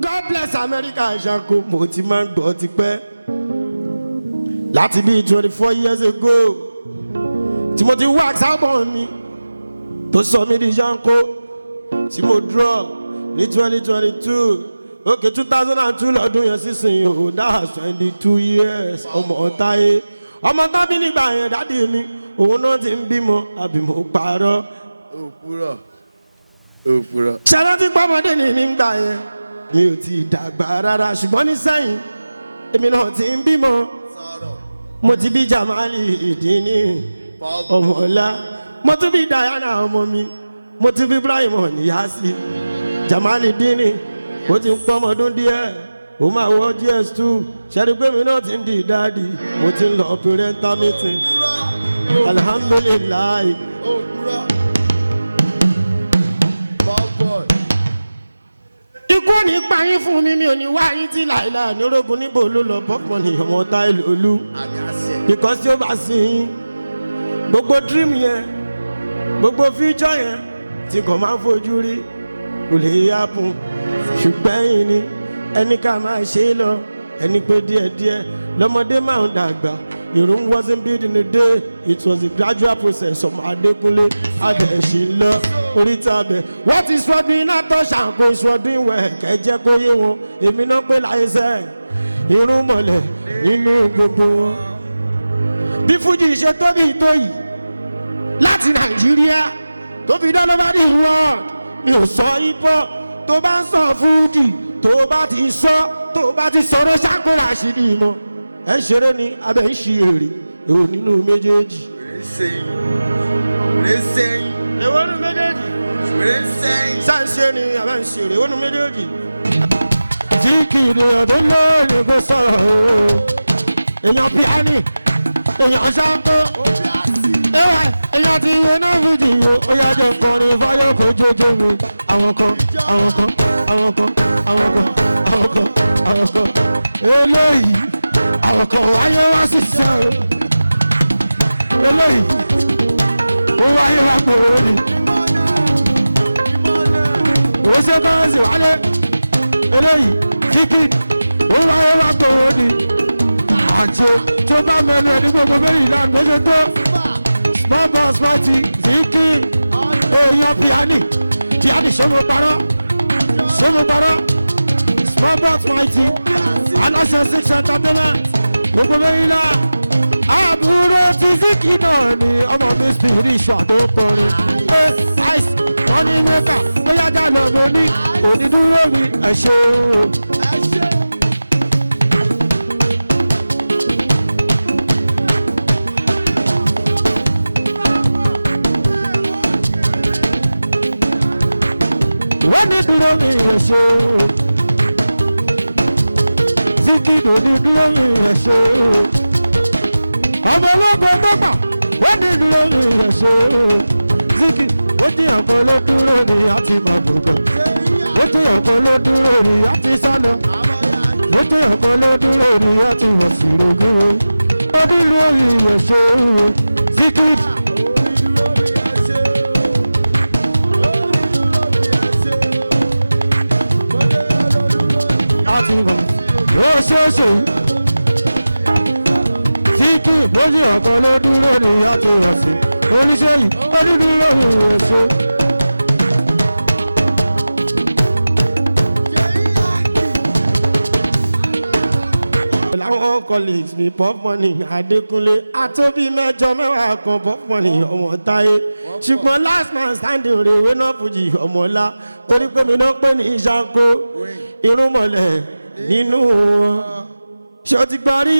God bless America Ṣanko mo ti máa ń gbọ́ tipẹ́ láti bí 24 years ago tí mo ti wax album mi tó sọ mí di Ṣanko tí mo drop ní 2022 okay 2002 lọ́dún yẹn sísìn o that's 22 years ọmọ táyé ọmọ tábí nígbà yẹn dádì mi òun náà ti ń bímọ àbí mo parọ́. òpùrọ̀. ṣáná tí pọ́mọdé ní nígbà yẹn mi ò ti dàgbà rárá ṣùgbọ́n ní sẹ́yìn èmi náà ti ń bímọ mo ti bí Jamali Ìdíní ọmọọlá mo tún bí Diana ọmọ mi mo ti bí Ibrahim Níyàsí Jamali Ìdíní ó ti ń pọ́n ọdún díẹ̀ ó máa wọ GS2 ṣẹ́ni pé mi náà ti ń di dáàdì mo ti ń lọ parental meeting alhamdulilayi. ikú ò ní pa yín fún mi mi ò ní wá yín tí láìláà ní orógun níbo ló lọ bọ́pọ̀ ní ọmọ táyé lòlú because tí ó bá sí yín gbogbo dream yẹn gbogbo future yẹn tí kò máa ń fojú rí kò lè yápun ṣùgbọ́n yín ni ẹni ká máa ṣe é lọ ẹni pé díẹ̀díẹ̀ lọ́mọdé máa ń dàgbà. Ìrún wasn't built in a day, it was a gradual process. Ọmọ Adékúnlé Adẹ̀ṣin lọ oríta bẹ̀. What is for doing àtọ̀ Ṣàngó is for doing well. Kẹ̀jẹ́ kó yé wọn, èmi náà pé láyé sẹ́. Irun mọ̀lẹ̀ nínú gbogbo wọn. Bí Fújì ṣe tóbi tó yìí láti Nàìjíríà tó fi dán over the world. Mi ò sọ hip hop tó bá ń sọ Fújì tó bá ti sọ̀rọ̀ Ṣàngó Ràṣídì mọ́. Ẹ ṣeré ni abẹ́ ń ṣe èrè èwo nínú méjèèjì. Èwo nínú méjèèjì. Sáǹṣe ni abẹ́ ń ṣe èrè èwo nínú méjèèjì. Tí kìnìún tó lóore kó sọ̀rọ̀ o. Èèyàn Piani, èèyàn Ṣanko. Èèyàn ti ìwé náà Fújì o. Ó yá jẹ́ kọrin fáyọ̀ kó jójó mi. Àwọn kan. Eléyìí. Àwọn kan wáyé wá sísẹ́ o eléyìí ó wáyé wá gbòòrò ni ó ṣe tán sí wálé eléyìí kíkì ó wáyé wá gbòòrò ni àti tó bá mẹ́nu ẹ̀ ní gbogbo mẹ́rin ìlànà bó ṣe tó small boss party kíkì èèyàn Piani ṣé mo parọ́ small boss party aláṣẹ 6 entertainment gbogbo mẹ́rìnlá àbúrò tí Ziki náà ni ọmọ mi spiritual tó kọrin ice money maker bóyá já lọ mo ní onídúró mi ẹ ṣeun. wọ́n ní dúró mi ẹ ṣeun. Ziki lóní dúró mi ẹ̀ṣẹ̀ o. Ọmọ ológo tó gbà ó ní dúró mi ẹ̀ṣẹ̀ o. Ziki ó jìyàn kan ló dúró ní àti máa gbọ̀ngàn. Ó jìyàn kan ló dúró ní àti sálọ. Ó jìyàn kan ló dúró ní àti wọ̀ sí rògùn. Ó ní dúró mi ẹ̀ṣẹ̀ o. Ziki. Àti wọ̀ ó ṣeéṣe Ziki bójú ọ̀kan ló dúró ní àti ìwọ̀sí Olúṣèyí ó ní dúró ní ìwọ̀sí. Láwọn colleagues mi Pop Money Adékúnlé àtóbí mẹ́jọ mẹ́wàá kan Pop Money ọmọ táyé ṣùgbọ́n last man standing rèwé náà Fújì ọmọọlá torí pé mi náà pè ní Ṣanko irun mọ̀lẹ̀ nínú wọn ṣó ti gbọ́ rí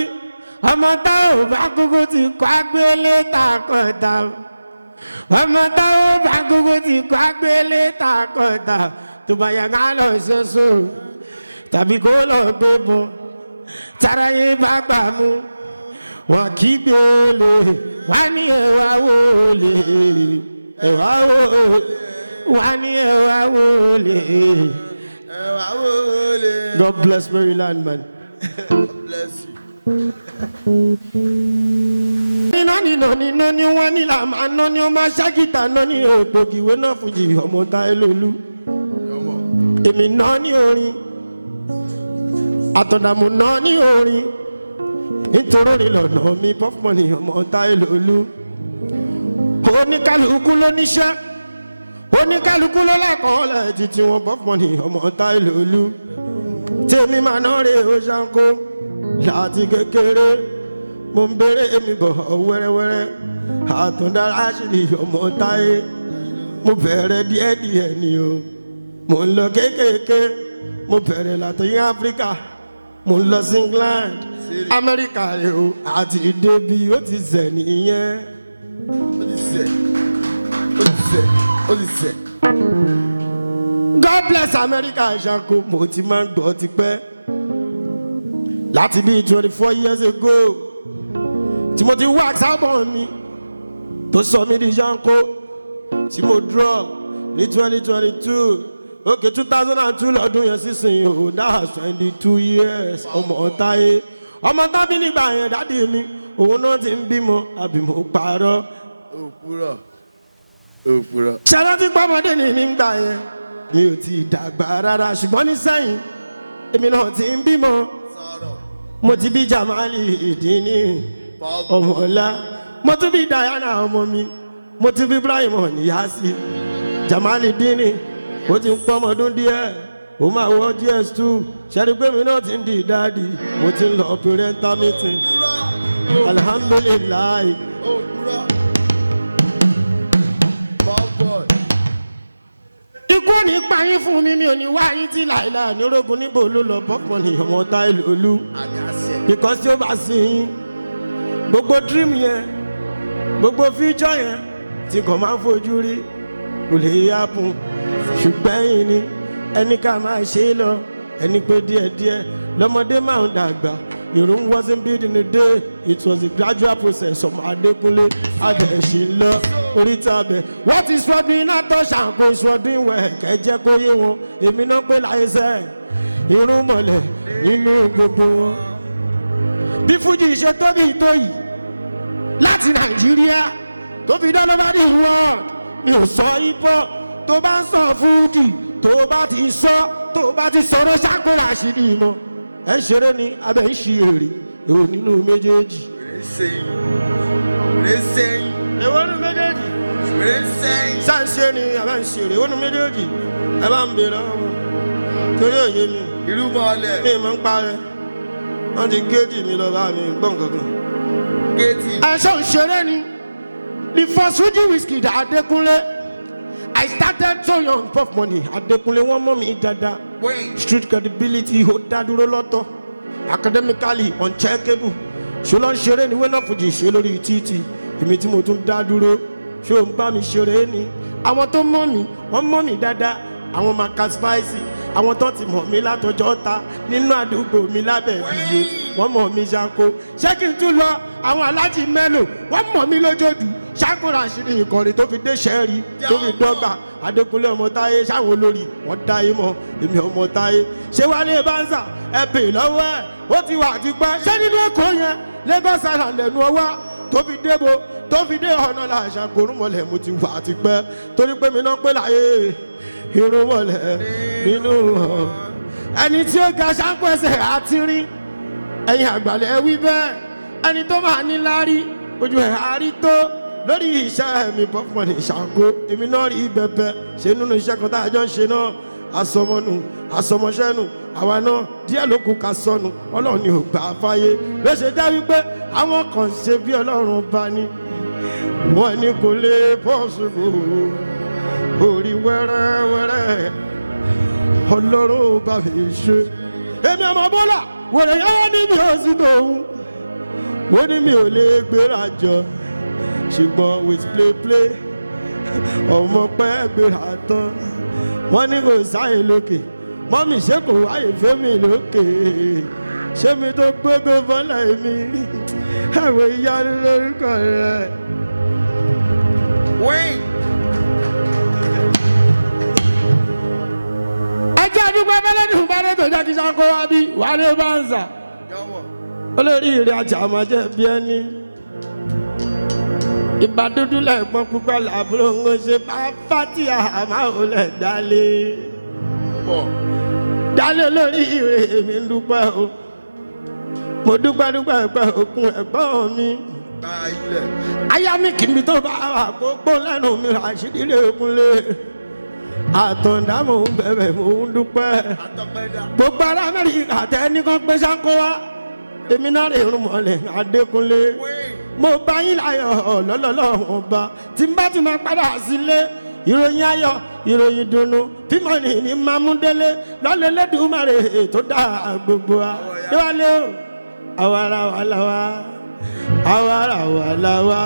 ọmọ táwọn bá kúkú ti kọ́ agbélé takọ̀tà ọmọ táwọn bá kúkú ti kọ́ agbélé takọ̀tà tó bá yẹ ká lọ ṣoṣo tàbí kó lọ gbé bọ́n tára yín bá gbà mú wọn kì í gbé olè wá ní ẹwà wọlé ẹwà wọlé wá ní ẹwà wọlé. God bless Maryland, man. God bless you. Nínú ni wọ́n ní là máa ná ní ọmọ ṣágìtà náà ní èpò ìwé náà Fújì ọmọ táyé lòlú. Èmi náà ní orin àtọ̀dàmú náà ní orin nítorí orin lọ́nà mi Puff Money ọmọ Táílòlú. Oníkálukú ló níṣẹ́ oníkálukú ló lákọọ́lẹ̀ títí wọn Puff Money ọmọ Táílòlú. tèmi máa ná rè ó ṣáńkó láti kékeré mo ń bèrè mi bọ̀ wẹ́rẹ́wẹ́rẹ́ àtúndára ṣìlì ọmọ Táyé mo bẹ̀rẹ̀ díẹ̀díẹ̀ ni o mo ń lọ kékèké mo bẹ̀rẹ̀ láti Áfíríkà mo ń lọ sí England Amẹ́ríkà rè o àti débi ó ti zẹ̀ nìyẹn. ó ti sẹ̀. God bless America ṣáko mo ti máa ń gbọ́ tipẹ́ láti bíi 24 years ago tí mo ti wax album mi tó sọ mí di ṣáko tí mo drop ní 2022 okay 2002 lọ́dún yẹn sísìn o that's 22 years ọmọ Táyé ọmọ tábí nígbà yẹn dádì mi òun náà ti ń bímọ àbí mo parọ́. òpùrọ̀. ṣáná tí pọ́mọdé ní nígbà yẹn mi ò ti dàgbà rárá ṣùgbọ́n ní sẹ́yìn èmi náà ti ń bímọ mo ti bí Jamali Ìdíní ọmọọlá mo tún bí Diana ọmọ mi mo ti bí Ibrahim Níyàsí Jamali Ìdíní ó ti ń pọ́n ọdún díẹ̀ ó máa wọ GS2 ṣẹ́ni pé mi náà ti ń di dáàdì mo ti ń lọ parental meeting alhamdulilayi. ikú ò ní pa yín fún mi mi ò ní wá yín tí láìláà ní orógun níbo ló lọ Puff Money ọmọ Táílòlú. because tí ó bá sí yín gbogbo dream yẹn gbogbo future yẹn tí kò máa fojú rí kò lè happen ṣùgbọ́n yín ni ẹni ká máa ṣe é lọ ẹni pé díẹ̀díẹ̀ lọ́mọdé máa ń dàgbà. Ìrún wasn't built in a day, it was a gradual process. Ọmọ Adékúnlé Adẹ̀ṣin lọ oríta bẹ̀. What is for doing àtọ̀ ṣàǹkó is for doing well. Kẹ̀jẹ́ kó yé wọn, èmi náà pé láyé sẹ́. Irun mọ̀lẹ̀ nínú gbogbo wọn. Bí Fújì ṣe tóbi tó yìí láti Nàìjíríà tó fi dán over the world. Mi ò sọ hip-hop tó bá ń sọ Fújì tó bá ti sọ tó bá ti sọ̀rọ̀ Ṣáńkó Ràṣídì mọ́. Ẹ ṣeré ni abẹ́ ń ṣe èrè èwo nínú méjèèjì. Èwo nínú méjèèjì. Sáǹṣe ni abẹ́ ń ṣe èrè èwo nínú méjèèjì. Ẹ bá ń bèrè ọmọ torí òye mi. Irú mọ́lẹ̀. Mi máa ń parẹ́ wọ́n ti géètì mi lọ bá mi gbọ́n kankan. Géètì. Ẹ̀ṣọ́ ìṣeré ni the first Fuji Wizkid Adékúnlé. I started so young Puff Money Adékúnlé wọ́n mọ̀ mí dáadáa. Street credibility ó dá dúró lọ́tọ̀ academically uncheckable ṣọlá ń ṣeré ni wẹ́nà Fújì ṣe lórí títì èmi tí mo tún dá dúró ṣó ń bá mi ṣeré ni àwọn tó mọ̀ mí wọ́n mọ̀ mí dáadáa àwọn Maka Spicy àwọn tó ti mọ̀ mí látọjọ́ ta nínú àdúgbò mi lábẹ́ ìbíyó wọ́n mọ̀ mí Ṣáńkó ṣé kí n tún lọ àwọn Aláàjì Mélò wọ́n mọ̀ mí lójoojú Ṣáńkó Ràṣídì ìkọrin tó fi dé ṣẹ́ẹ̀rì tó fi dọ́gba Adékúnlé ọmọ Táyé ṣáwọn olórí wọ́n dá yé mọ́ èmi ọmọ Táyé ṣé Wálé Bánsà ẹ pè lọ́wọ́ ẹ̀ ó ti wà tipẹ́ ṣé nínú Èkó yẹn Lagos Island lẹ́nu ọwá tó fi débo tó fi dé ọ̀nà làṣà korúmọ̀lẹ̀ mo ti wà tipẹ́ torí pé mi náà pé láyé irúnmọ̀lẹ̀ nínú ẹni tí ó ga Ṣáńkó ẹsẹ̀ àti rí ẹ̀yìn àgbàlẹ̀ wí bẹ́ẹ̀ ẹni tó máa ní láárí ojú ẹ̀ àárí tó lórí iṣẹ́ mi Puff Money Ṣáńkó èmi náà rí bẹ́ẹ̀ ṣe nínú iṣẹ́ kan tá a jọ ń ṣe náà asọmọnù asọmọṣẹ́nù àwa náà díẹ̀ ló kù ká sọnù Ọlọ́run ni ò gbà fáyé ló ṣe já wípé àwọn kan ṣe bí Ọlọ́run bá ní wọ́n ní kò lè possible orí wẹ́rẹ́wẹ́rẹ́ Ọlọ́run bá mi ṣe èmi ọmọ Bọ́lá wèrè yẹn wọ́n ní mi ò sí tòun wọ́n ní mi ò lè gbéra jọ ṣùgbọ́n with play ọmọ pẹ́ gbéra tán wọ́n ní kò sáyé lókè mọ́mí ṣé kò wáyé fẹ́mi lókè ṣé mi tó gbógo fọ́lá mi ẹ̀wọ̀ ìyanu lórúkọ rẹ̀. ẹjẹ́ àdúgbò ẹgbẹ́lẹ́dùn bá dé tó jẹ́ kí Ṣáńkó wá bí Wálé Bánsà olórí ìrìn àjà máa jẹ́ bí ẹni ìbá dúdú lẹ́gbọ́n púpọ̀ làbúrò ń ṣe bá fàtíà àmà ò lẹ̀ dálé. dálé lórí ire èmi ń dúpẹ́ o mo dúpẹ́ pẹ́ òkun ẹ̀gbọ́n mi aya mi kì í bí tó bá wà kókó lẹ́nu mi rà sídìrí Kúnlé àtọ̀ǹdá mò ń bẹ̀bẹ̀ mò ń dúpẹ́ gbogbo ará Amẹ́ríkà tẹ́ni kan pé sáńkó wá èmi náà rè rún mọ́lẹ̀ Adékúnlé mo bá yín láyọ̀ lọ́lọ́lọ́run ọba tí n bá ti máa padà sílé ìròyìn ayọ̀ ìròyìn dùnnú fímọ̀nì ní mamúdélé lọ́lẹ́lẹ́dùmarè tó dá gbogbo wa déwálé o àwara wà láwa àwara wà láwa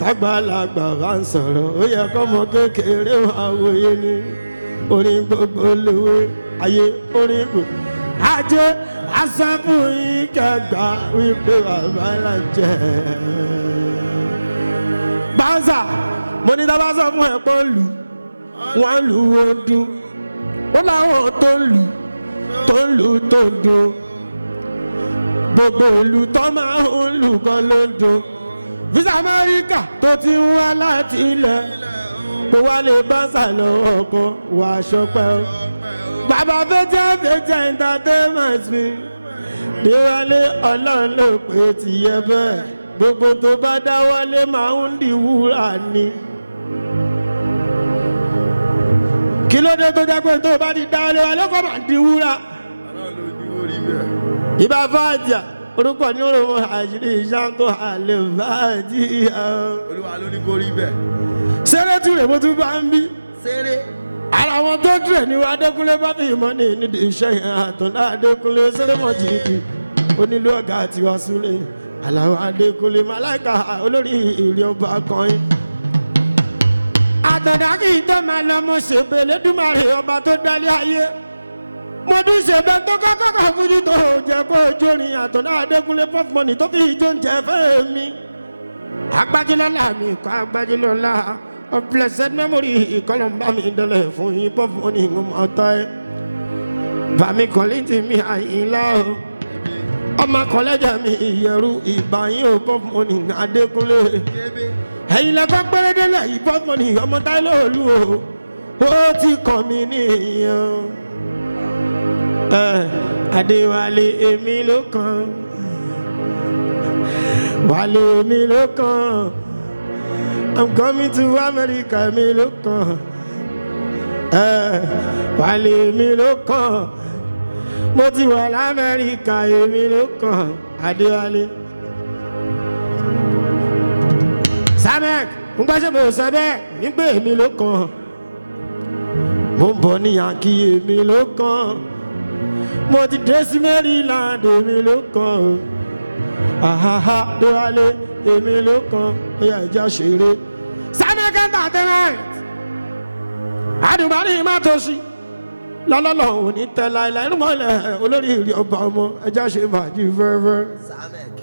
tágbàlagbà bá ń sọ̀rọ̀ ó yẹ kọ́mọ kékeré wà wòye ni orin gbogbo lèwe ayé orin gbogbo ajé asafún yín kẹgbà wípé bàbá là ń jẹ. Báńsà mo ní tábà sọ fún ẹ pé lù wọ́n lù ó dún ó láwọn tó ń lù tó dún gbogbo ìlú tó máa ń lù kan ló ń dún. Visa Amẹ́ríkà tó ti ń wá láti ilẹ̀ pé wá lè Báńsà lọ́wọ́ kan wà ṣọpẹ́ o. Bàbá fẹ́jẹ́ entertainment mi Déwálé Ọlọ́run ló pé ti yẹ bẹ́ẹ̀ gbogbo tó bá dáwọ́lé máa ń di wúrà ni. Kí ló dé tó jẹ́ pé tó bá ti dáwọ́lé wa ló kọ́ máa di wúrà. Ìbá fàájà orúkọ ní òrùn àṣírí ìṣàkó àlè fàájìyà. Olúwa ló ní kó rí bẹ́ẹ̀. Ṣeré túrè mo tún bá ń bí. Ṣeré. Ara wọn tó dìrẹ̀ ní Adékúnlé bá fi ìmọ̀ ní nídìí iṣẹ́ yẹn Àtàndá Adékúnlé sẹ́lẹ̀mọ̀ jìbì onílù ọ̀gá àti Wàsílẹ̀ Àlàó Adékúnlé Màláìka olórí ìrì ọba kan. Àtàndá kì í tó máa lọ mo ṣèpè lẹ́dùnmáre ọba tó dálé ayé mo dún ṣèbẹ tó kọ́kọ́ fújì tó jẹ́ kó jórin Àtàndá Adékúnlé Puff Money tó fi ijó ń jẹ fẹ́ mi. Agbájúlọ́lá mi kọ́ Agbájúlọ́lá of blessed memory ìkọlọ́mbà mi dọ́lẹ̀ fún yín Puff Money ń mọ ọ̀tá ẹ̀. Bàmí kọ́lẹ́tì mi Àyìnlá o ọmọ kọ́lẹ́jà mi ìyẹ̀rú ìbáyín o Puff Money Adékúnlé. Ẹ̀yin lẹ́kọ́ pẹ́rẹ́dẹ́lẹ̀ yìí Puff Money ọmọ Táílò Olú o ó ti kàn mí nìyẹn. Adéwálé èmi ló kàn Wálé èmi ló kàn. I'm coming to America, mi ló kàn. Wálé mi ló kàn. Mo ti wà l'Amẹ́ríkà, èmi ló kàn. Adéwálé. Samek, ń gbáṣẹ́ mo sọ bẹ́ẹ̀ nígbà èmi ló kàn. Mo ń bọ̀ ní Yankee, èmi ló kàn. Mo ti dé sí Maryland, èmi ló kàn. Adéwálé èmi ló kàn ó yà ìjà ṣeré. Samek Entertainment àdùnbárí má tó sí lọ́lọ́lọ́ òní tẹ láìláì rúmọ́lẹ̀ olórí ìrì ọba ọmọ ẹja ṣe fàájì fẹ́fẹ́. Samek.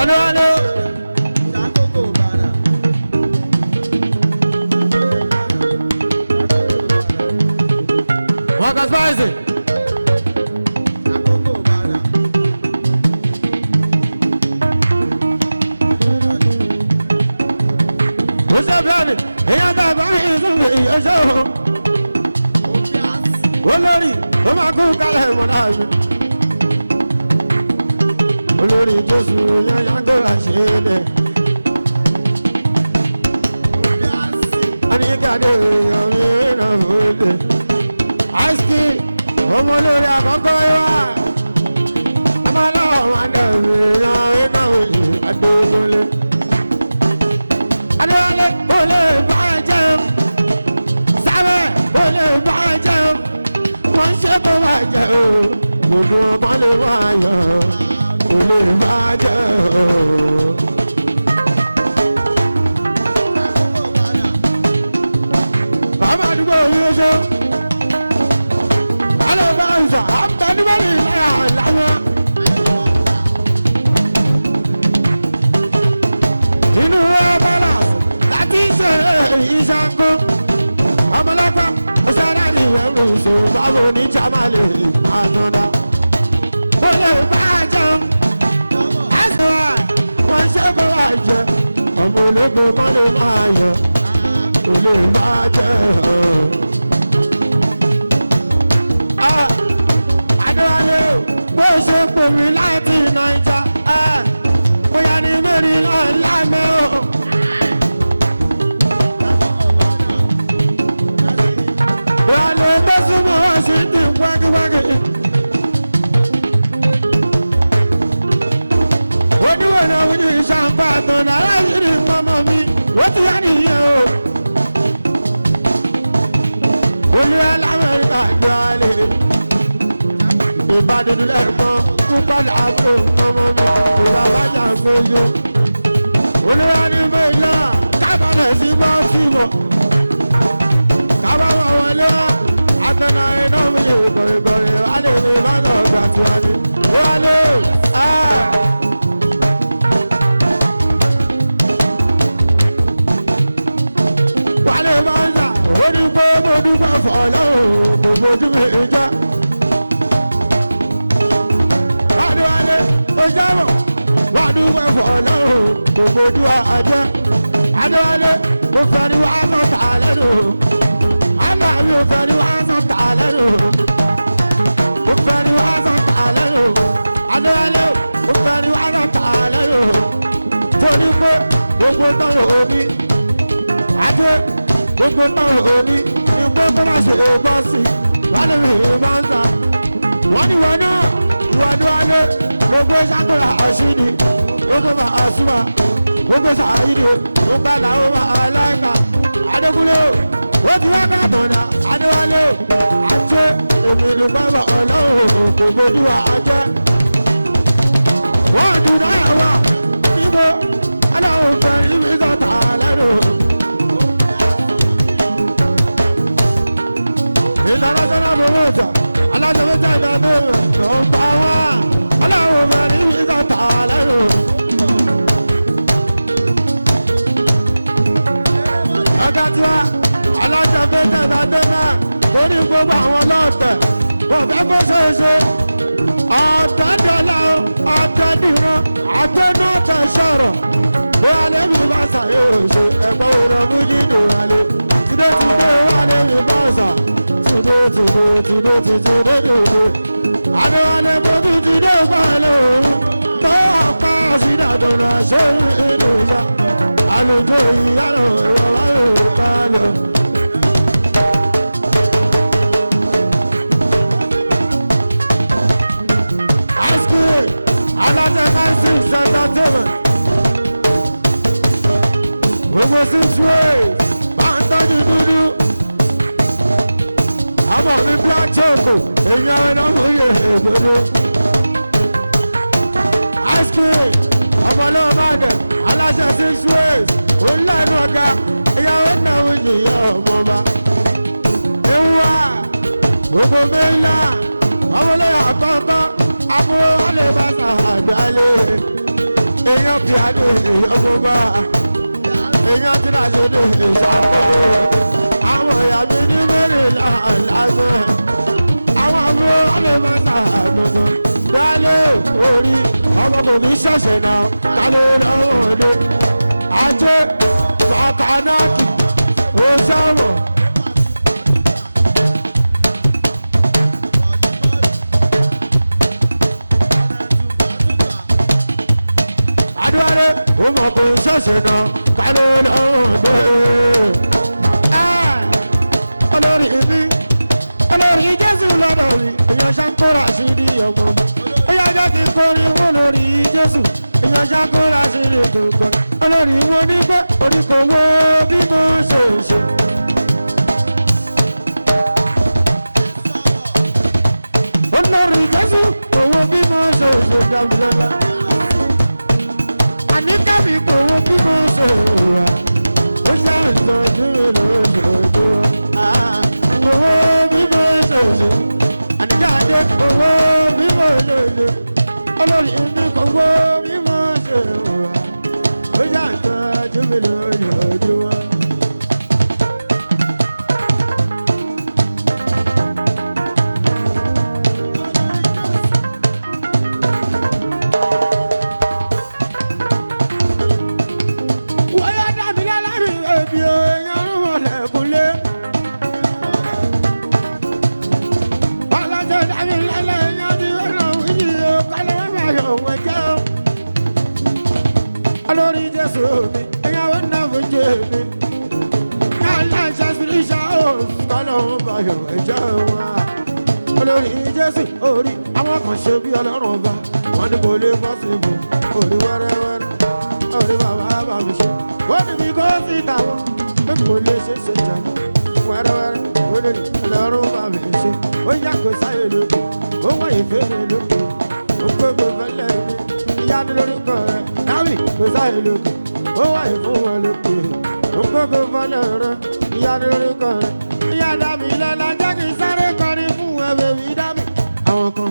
Adéwálé. Waka Spicy. Ó ṣe bẹ́ẹ̀ni, èèyàn ká bá mi sún mi ìyẹ́ṣẹ́ o. Olórí, ó máa kú kálẹ̀ mọ́ náà mi. Olórí Jésù èèyàn yàgò àṣẹ́dẹ̀. Àníkàdé èèyàn mi ò iná fòdè. Àìsí ọmọ olórí àkọ́kọ́ wá. Ọmọ ọlọ́wọ́ máa dẹ̀bi èèyàn iná òye Adékúnlé. Adéwálé kò lè bá ẹ jẹun. Sábẹ́ kò lè bá ẹ jẹun. Wọ́n ń ṣe kó bá jẹ o. Gbogbo wọn kàn lè wá yọ. Kò lè bá jẹ o. Bàbá àdúgbò mi ó ṣe. Alẹ́ bá ń sọ, àbẹ̀dúgbòrì náà lánàá. Inú rẹ̀ bọ́lá láti ṣe ìṣàkó. Ọmọlọ́pàá ó ṣára ní ìyẹ̀wò ìṣó báwo ní jamale àtọ̀dá. Ó lè bá a jẹun, àṣẹ wa, wọ́n ṣe kó wá jẹ, ọmọ ológun kan lè máa yọ, ó lè bá a jẹ. Adéwálé o, bó ṣe pè mí láti Naija, bóyá ní mẹ́rin náà lámẹ́ o. Adéwálé tó súnmọ́ wá sí ti wákíwákí. Oníwèé náà wí ní ìṣàǹpá àtọ̀nà aláìsí ní mọ́mọ́ mi, ó ti yá nìyẹn o. Olúwa l'Amẹ́ríkà Adéwálé. Ìbádùn lẹ́gbọ́n púpàdé àbúrò mọ́mọ́ mi, ìbábájà fojú. Olúwa ní bẹ́ẹ̀lá kábàlẹ̀ sí bọ́ sí bọ̀. Kábàmọ̀ wọlé wá, àtẹnà iná mi kọ̀rìkọ̀rì, wálé mi bá lọ gbà tí wá ní. Ìwálé wálé bá ń sà, ó ní pé mo dúpẹ́ fọ́lọ́run kò bójú mi jẹ́. Adéwálé ó jábọ̀ wá dúpẹ́ fọ́lọ́run kò bójú àjẹ́. Adéwálé mo fẹ́ ní wá sọ̀tà lẹ́nu, aláàbí mo fẹ́ ní wá sọ̀tà lẹ́nu, mo fẹ́ ní wá sọ̀tà lẹ́nu. Adéwálé mo fẹ́ ní wá sọ̀tà lẹ́nu, torí pé gbogbo tọrọ òní ajé gbogbo tọrọ òní ní pé kó má ṣe bọ́ sí wálé mi bá ń sà. Wọ́n ní wọ́n náà Adéwálé ló gbé sákòrò àṣírí, ó gbé bá àṣùmá, ó gbé sàáyídì, ó gbá làwọn aláìka. Adékúnlé o, ó ti wá káàtọ̀nà. Adéwálé o, ajé èmi dúpẹ́ bọ̀ ọlọ́run kò bójú wa ajẹ́. Wọ́n dùn náà wà níbo ọlọ́run fẹ́ rí mi sọ̀tà lẹ́nu. International promoter, alájọpẹ́tà ìdádé rẹ̀ tó ń bá wá. Ọlọ́run fẹ́ rí mi sọ̀tà lẹ́nu. Ọ̀gá tí wá, alájọpẹ́tà ìdádé náà torí gbogbo àwọn ọlọ́ọ̀tẹ̀ wọ́n fẹ́ kó ṣeéṣe. Ọ̀tẹ̀ dọ́là o, ọ̀tẹ̀ dìran, àgbẹ̀nú ọ̀tẹ̀ sọ̀rọ̀. Bí alẹ́ mi bá ṣàyẹ̀wò ṣe ẹ̀gbọ́n ìrọ̀mú jíjò alẹ́. Tìdé wálé mi bá ṣà. Tìdé. Adéwálé mo tún ti dé pẹ̀lú òun tó ọ̀pá ọ̀sìnà tó rà ṣé inú ìjà. Àlùjọ ìyálò ìwọ̀ wá lè kálọ̀. Aski alájẹ 96 entertainment. Gbogbo 6 ways bá ń tọ́jú dúdú. Àmọ̀ mi black choco, èèyàn iná mú yẹ èdòdó. Ice cream, ọmọ lọ́wọ́ máa dẹ̀, aláṣẹ 6 ways, òǹlà inú ọ̀gá, èèyàn iná mú yìí ọmọba. Ewu wa, gbogbo méjìlá, ọmọ lọ́wọ́ àkọ́kọ́, àbúrò wálé bá sàgbálẹ̀. Èèyàn pìádé ọmọba, èèyàn tí náà ṣe dé ìṣàkóso. Àwọn ìyá mi ní mẹ́rin lásán. Àwọn àbúrò wálé máa ń sàgbọ̀ngàn. Dálé orí ọmọ kò kí ṣẹ̀ṣẹ̀ náà. Káló lọ́wọ́ ọdẹ. Ajé Màkànáàkì ó sáwọ̀. Adéwálé ó mọ̀ kò ṣẹ̀ṣẹ̀ náà. Káló lọ́wọ́ ọdẹ. Olórí Jésù lọ́dọ̀ mi, èèyàn ṣàkóra sí ní ọmọ. Ó yá jẹ́ kí n kọrin fún olórí Jésù, èèyàn ṣàkóra sí ní tòkọ. Olórí wo ní pé orí kò wo bí mo ṣe ṣe. Olórí Jésù kò wo bí mo ṣe ṣe dábìlọ́lá. Àníkà mi kò wo bí mo ṣe wà. Ó ṣàǹtọ́jú mi lójoojúmọ́. Owó bí mo ṣe ṣe, àníjáde owó bí mo ṣe ṣe, olórí mi kò wó bí mo ṣe wà, ó yà ń tọ́jú mi lójoojúmọ́. olórí jésù mi ìyàwó náà fún jèmi aláṣẹ spiritual host kọ́lọ́hún báyọ̀ ẹ̀jẹ̀ wa olórí jésù orí àwọn kan ṣe bí ọlọ́run ọba wọn ní kò lè bọ́ sí ibò orí wẹ́rẹ́wẹ́rẹ́ orí bàbá bá mi ṣe ó ní mi kó sí ìtàwọn pé kò lè ṣe ṣe jẹ wẹ́rẹ́wẹ́rẹ́ olórí ọlọ́run bá mi ṣe ó yà kó sáyé lókè ó wáyé fèrè lókè ó gbogbo fẹlẹ mi ìyá mi lórúkọ rẹ dábì kó sáyé lókè ó wáyé fún wọn lókè ó gbogbo fẹlẹ rẹ ìyá mi lórúkọ rẹ ìyá dàbí lọ́la jẹ́ kí n sáré kọrin fún ẹ bèbí dàbí. àwọn kan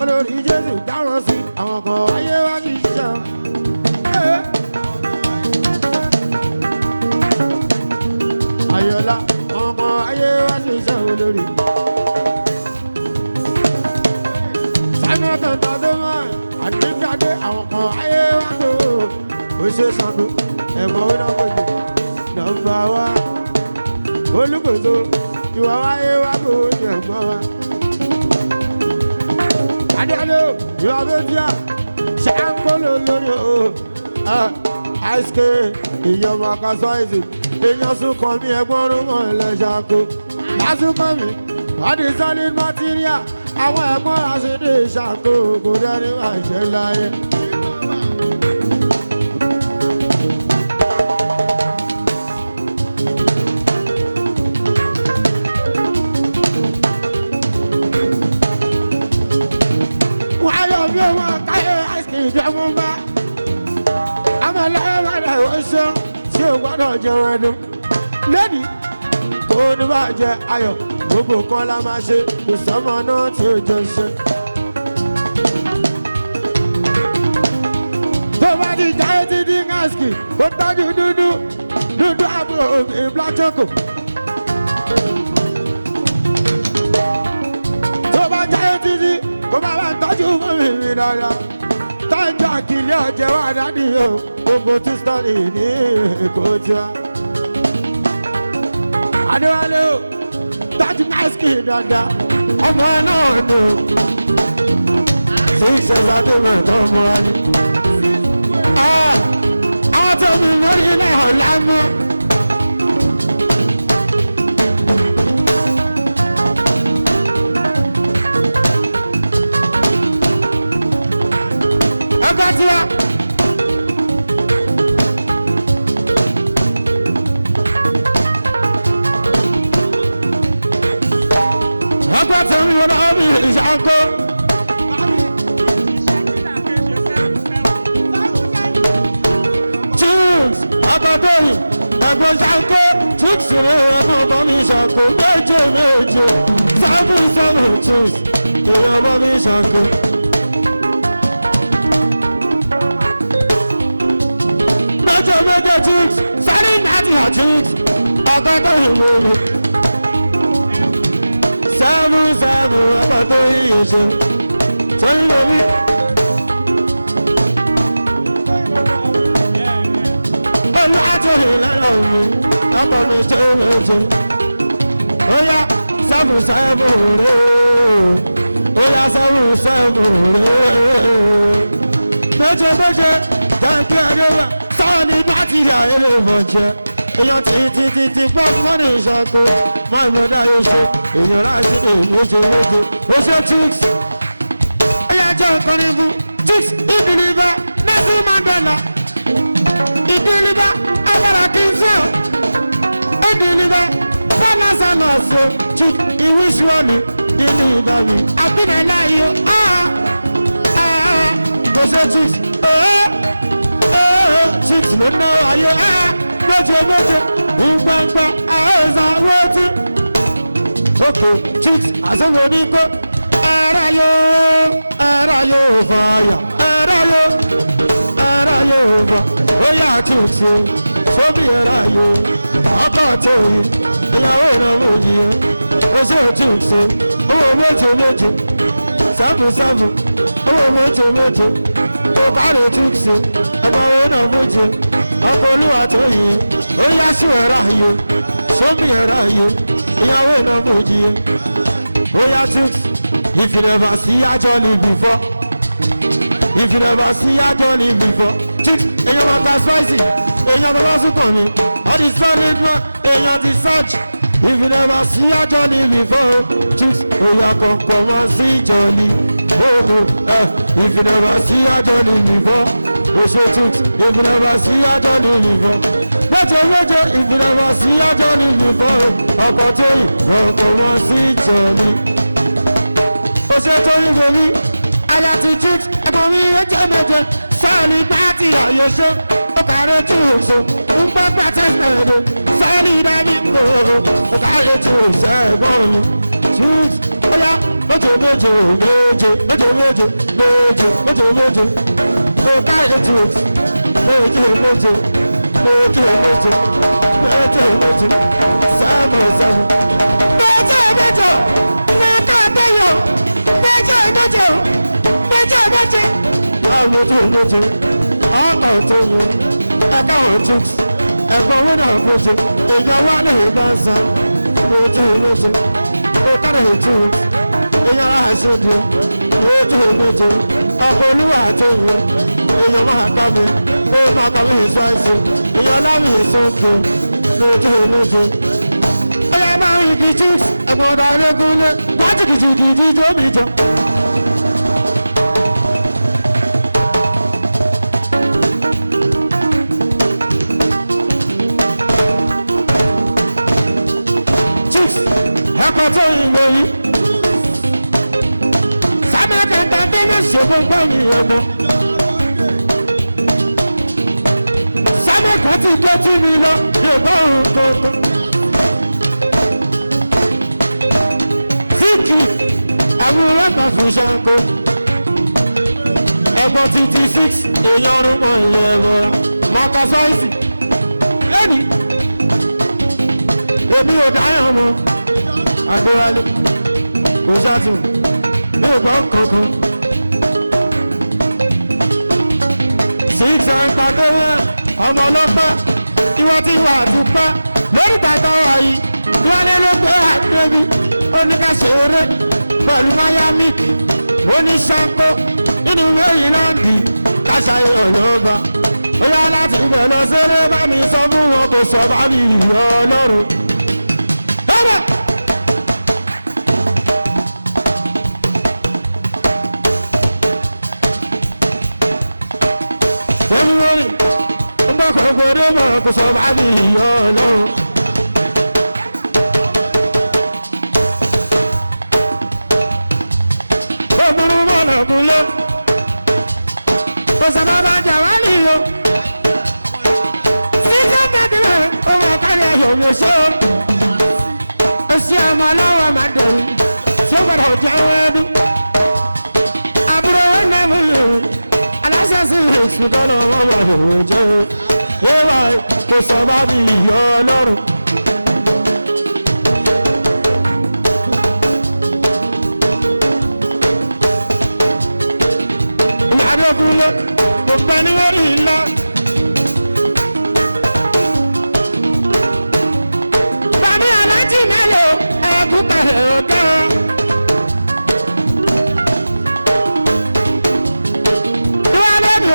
olórí jésù dáwọn sí àwọn kan ayé wá sí ṣiṣẹ́. ayọ̀lá àwọn kan ayé wá sí iṣẹ́ olórí. simon tọ̀tọ̀ tó mọ̀ àdékàdé àwọn kan ayé wá tó ó ṣe sango ẹ̀gbọ́n ó náà gbèdé nọ́mbà wa olùkóso ìwà wáyé wá kó o ní ẹ̀gbọ́n wa. adéadé ìwà tó díà ṣe à ń kóló lórí o àìsíkè ìyọ̀mọ̀ àkàsọ́ ìsìn èèyàn súnkàn mi ẹ̀gbọ́n rúmọ̀ ẹlẹ́ṣàkó lásùnkàn mi wọ́n di solid material àwọn ẹ̀gbọ́n àṣírí ìṣàkó kò dẹ́ni wà ṣe láyé. ìjọba amọ̀lẹ́wàdà ìwọ̀sán tí ó gbọ́dọ̀ jẹun ẹnu lẹ́ni kò ní bá jẹ ayọ̀ gbogbo kan la máa ṣe kò sọ́mọ náà tí ó jẹ ṣe. tó bá ti jáde títí gáàsì kó tọ́jú dúdú àbúrò mi black choco. tó bá jáde títí kó bá bá tọ́jú mọ́mí mi dáadáa. tọ́jú àkìlẹ̀ ọ̀jẹ̀ wà dádì o gbogbo tí sọ́ọ̀lì ní èkó tiwa. adéwálé o tọ́jú máìsì dáadáa ọmọ ẹ náà ni o sí ìṣẹ̀ṣẹ̀ àdéhùn ọmọ wa ni. àwọn tó mi lórí náà lámọ́. ẹgbẹ́ tiwa. ẹgbẹ́ tí wọ́n wọ́n náà bí ìṣàkó. Jukes akadóyè ẹ̀gbọ́n ṣàkó Jukes rẹ̀ ẹ̀gbọ́n bọ́ mi ṣàkó méje 7 Jukes èèyàn bọ́ mi ṣàkó. méje Jukes sáré láti hà Jukes akadóyè lórí. 7 akadóyè ṣe tóyìn lórí. olùwàtòyìn lọ́nà mi ọkọ̀ mi tó méje. ó yá 7 rèé ó yá 7 rèé. méje jàǹkì àdéhùn sáwọn ní nàìjíríà eré ìbọ̀jẹ́. èèyàn tí pọ́ọ̀pù mọ́nì ìṣàkó máa gbọ́dọ̀ yóò ṣe èèyàn láti méje. ó ṣe Jukes ó yá jẹ́ nǹkan ní fún Jukes ìdílébà Nelson Mandela. ìdílébà abara kìíṣẹ́ ìdílébà fọlásánàṣọ Jukes ìwíṣíwọ́lù ìdílébà mi àbínàláyò kò ṣe Jukes Jukes ló ná ayé méje ń gbangba àìsàwọ́ tí. òkè Jukes àṣọwọ́ ní kó ẹ̀rá yóò fàyà ẹ̀rá yóò fà. ó yà Jukes sóbì ẹ̀rá yóò ọkọ̀ tó yìí ìyàwó ìnáwó yìí ó ṣe Jukes owó méje 7 owó méje ó kárẹ̀ Jukes ẹ̀gbọ́n owó náà fújì ọkọ̀ olúwa tó yìí ó yá sí ẹ̀rá yìí sóbì ẹ̀rá yìí ìyàwó ìnáwó yìí ó yá Jukes. If you never see Ajoli before, if you never see a journey before. Chicks, èèyàn máa ka spicy, èèyàn tó bá sún kàn mí. All the solid man, èèyàn ti search. If you never see a journey before, chicks, oya kankan máa sí jolly. If you never see a journey before, chicks, if you never see a journey before. Méje, if you never see a journey before, ọkọ̀ tó yìí, kankan máa sí jolly. Tóyìn bomi, aya ti chicks, ẹ̀gbọ́n mi méje, sọ́ọ̀lì gbá ti àyẹ̀ṣe, ó kàrẹ́ tí ò so, ń gbọ́gbà tẹ́sítẹ̀ẹ̀dẹ̀, sọ́ọ̀lì dábìngò, ó kàrẹ́ tí ò sẹ́gbọ́n mi. Chicks, ó yá, méje, ó kàrẹ́ chicks, méje, seven. Méje, ní káàtẹ́yọ̀. Méje. Báwo méje? Ọkọ̀ tó yẹ. Ẹ̀ka wọn chicks. Ẹ̀gbọ́n owó náà fojú. Èèyàn wá lè bá sa. Méje. Ó kárẹ̀ chicks. Èèyàn ara ṣèdí. Méje. Ọkọ̀ olúwa tó yẹ. Èèyàn máa ká mi. Ó máa ká mi ìsọ àìsàn. Èèyàn lámì ìsọ̀kù. Méje. Ọyá máa ń igi chicks. Ẹ̀gbọ́n ọ̀dà Adékúnlé. Wájú kìjìkìjì jó mi jọ. Ẹ̀kọ́ tó ìwé yìí. Sámẹ́kẹ̀ntà tó lè ṣe gbogbo mi ẹ̀mọ́. Sámẹ́kẹ̀ ti gé tí mi lọ, yóò kankan. Fíkì, àwòrán kan fún ṣanko. Ẹ̀gbọ́n títí 6, èèyàn ọdún mọ́ ilẹ̀ ẹ̀bọ̀ra. Mọ́ká sáìsì. Lẹ́ni, èmi ò dáyàn mọ́. Adéwálé, Òṣàtù, ní ọgbà kankan. 6 entertainment, ọmọ ọlọ́pàá, ìwọ tí wà á ti pa. Lórí tàtà wà yìí, Dúwálé ló gbé àdébí. Ó ní ká ṣeré pẹ̀lú Miami, ó ní Ṣáńkó nínú Mẹ́rìnláńdì, ká ṣayé ọlọ́ba. Ó yá láti ibẹ̀ lọ séré bá mi sọ fún wọn kò sọ bá mi yọ Ọlọ́run. Fẹ́míwọ́nì, ń bọ́ kọ̀ọ̀kọ̀dé mọ̀ kò sọ bá mi yọ Ọlọ́run. Obìnrin mọ̀ lọ́kùnlé, kò sábà bá jà wá nìyó. Sísẹ́ kẹ́kẹ́rẹ́, ó mọ̀ kárí ayọ̀ mi ṣe o. Ó ṣe ọmọ ọlọ́wọ́ máa dẹ̀rù, tí ó gbọ́dọ̀ jẹ́ wẹ́ẹ́dún. Àbúrò wọn náà mú yèrè. Aláṣẹ́sí ìṣúkọ́ lọ́wọ́ wà ìwé jẹ́ o. Ẹwà kò sọ bá mi yọ Ọlọ́run. Adékúnlé, kò pẹ́ ní orí ńlá. Bàmí alájí mélòó ẹ̀kú kàlẹ̀ ọ̀gá.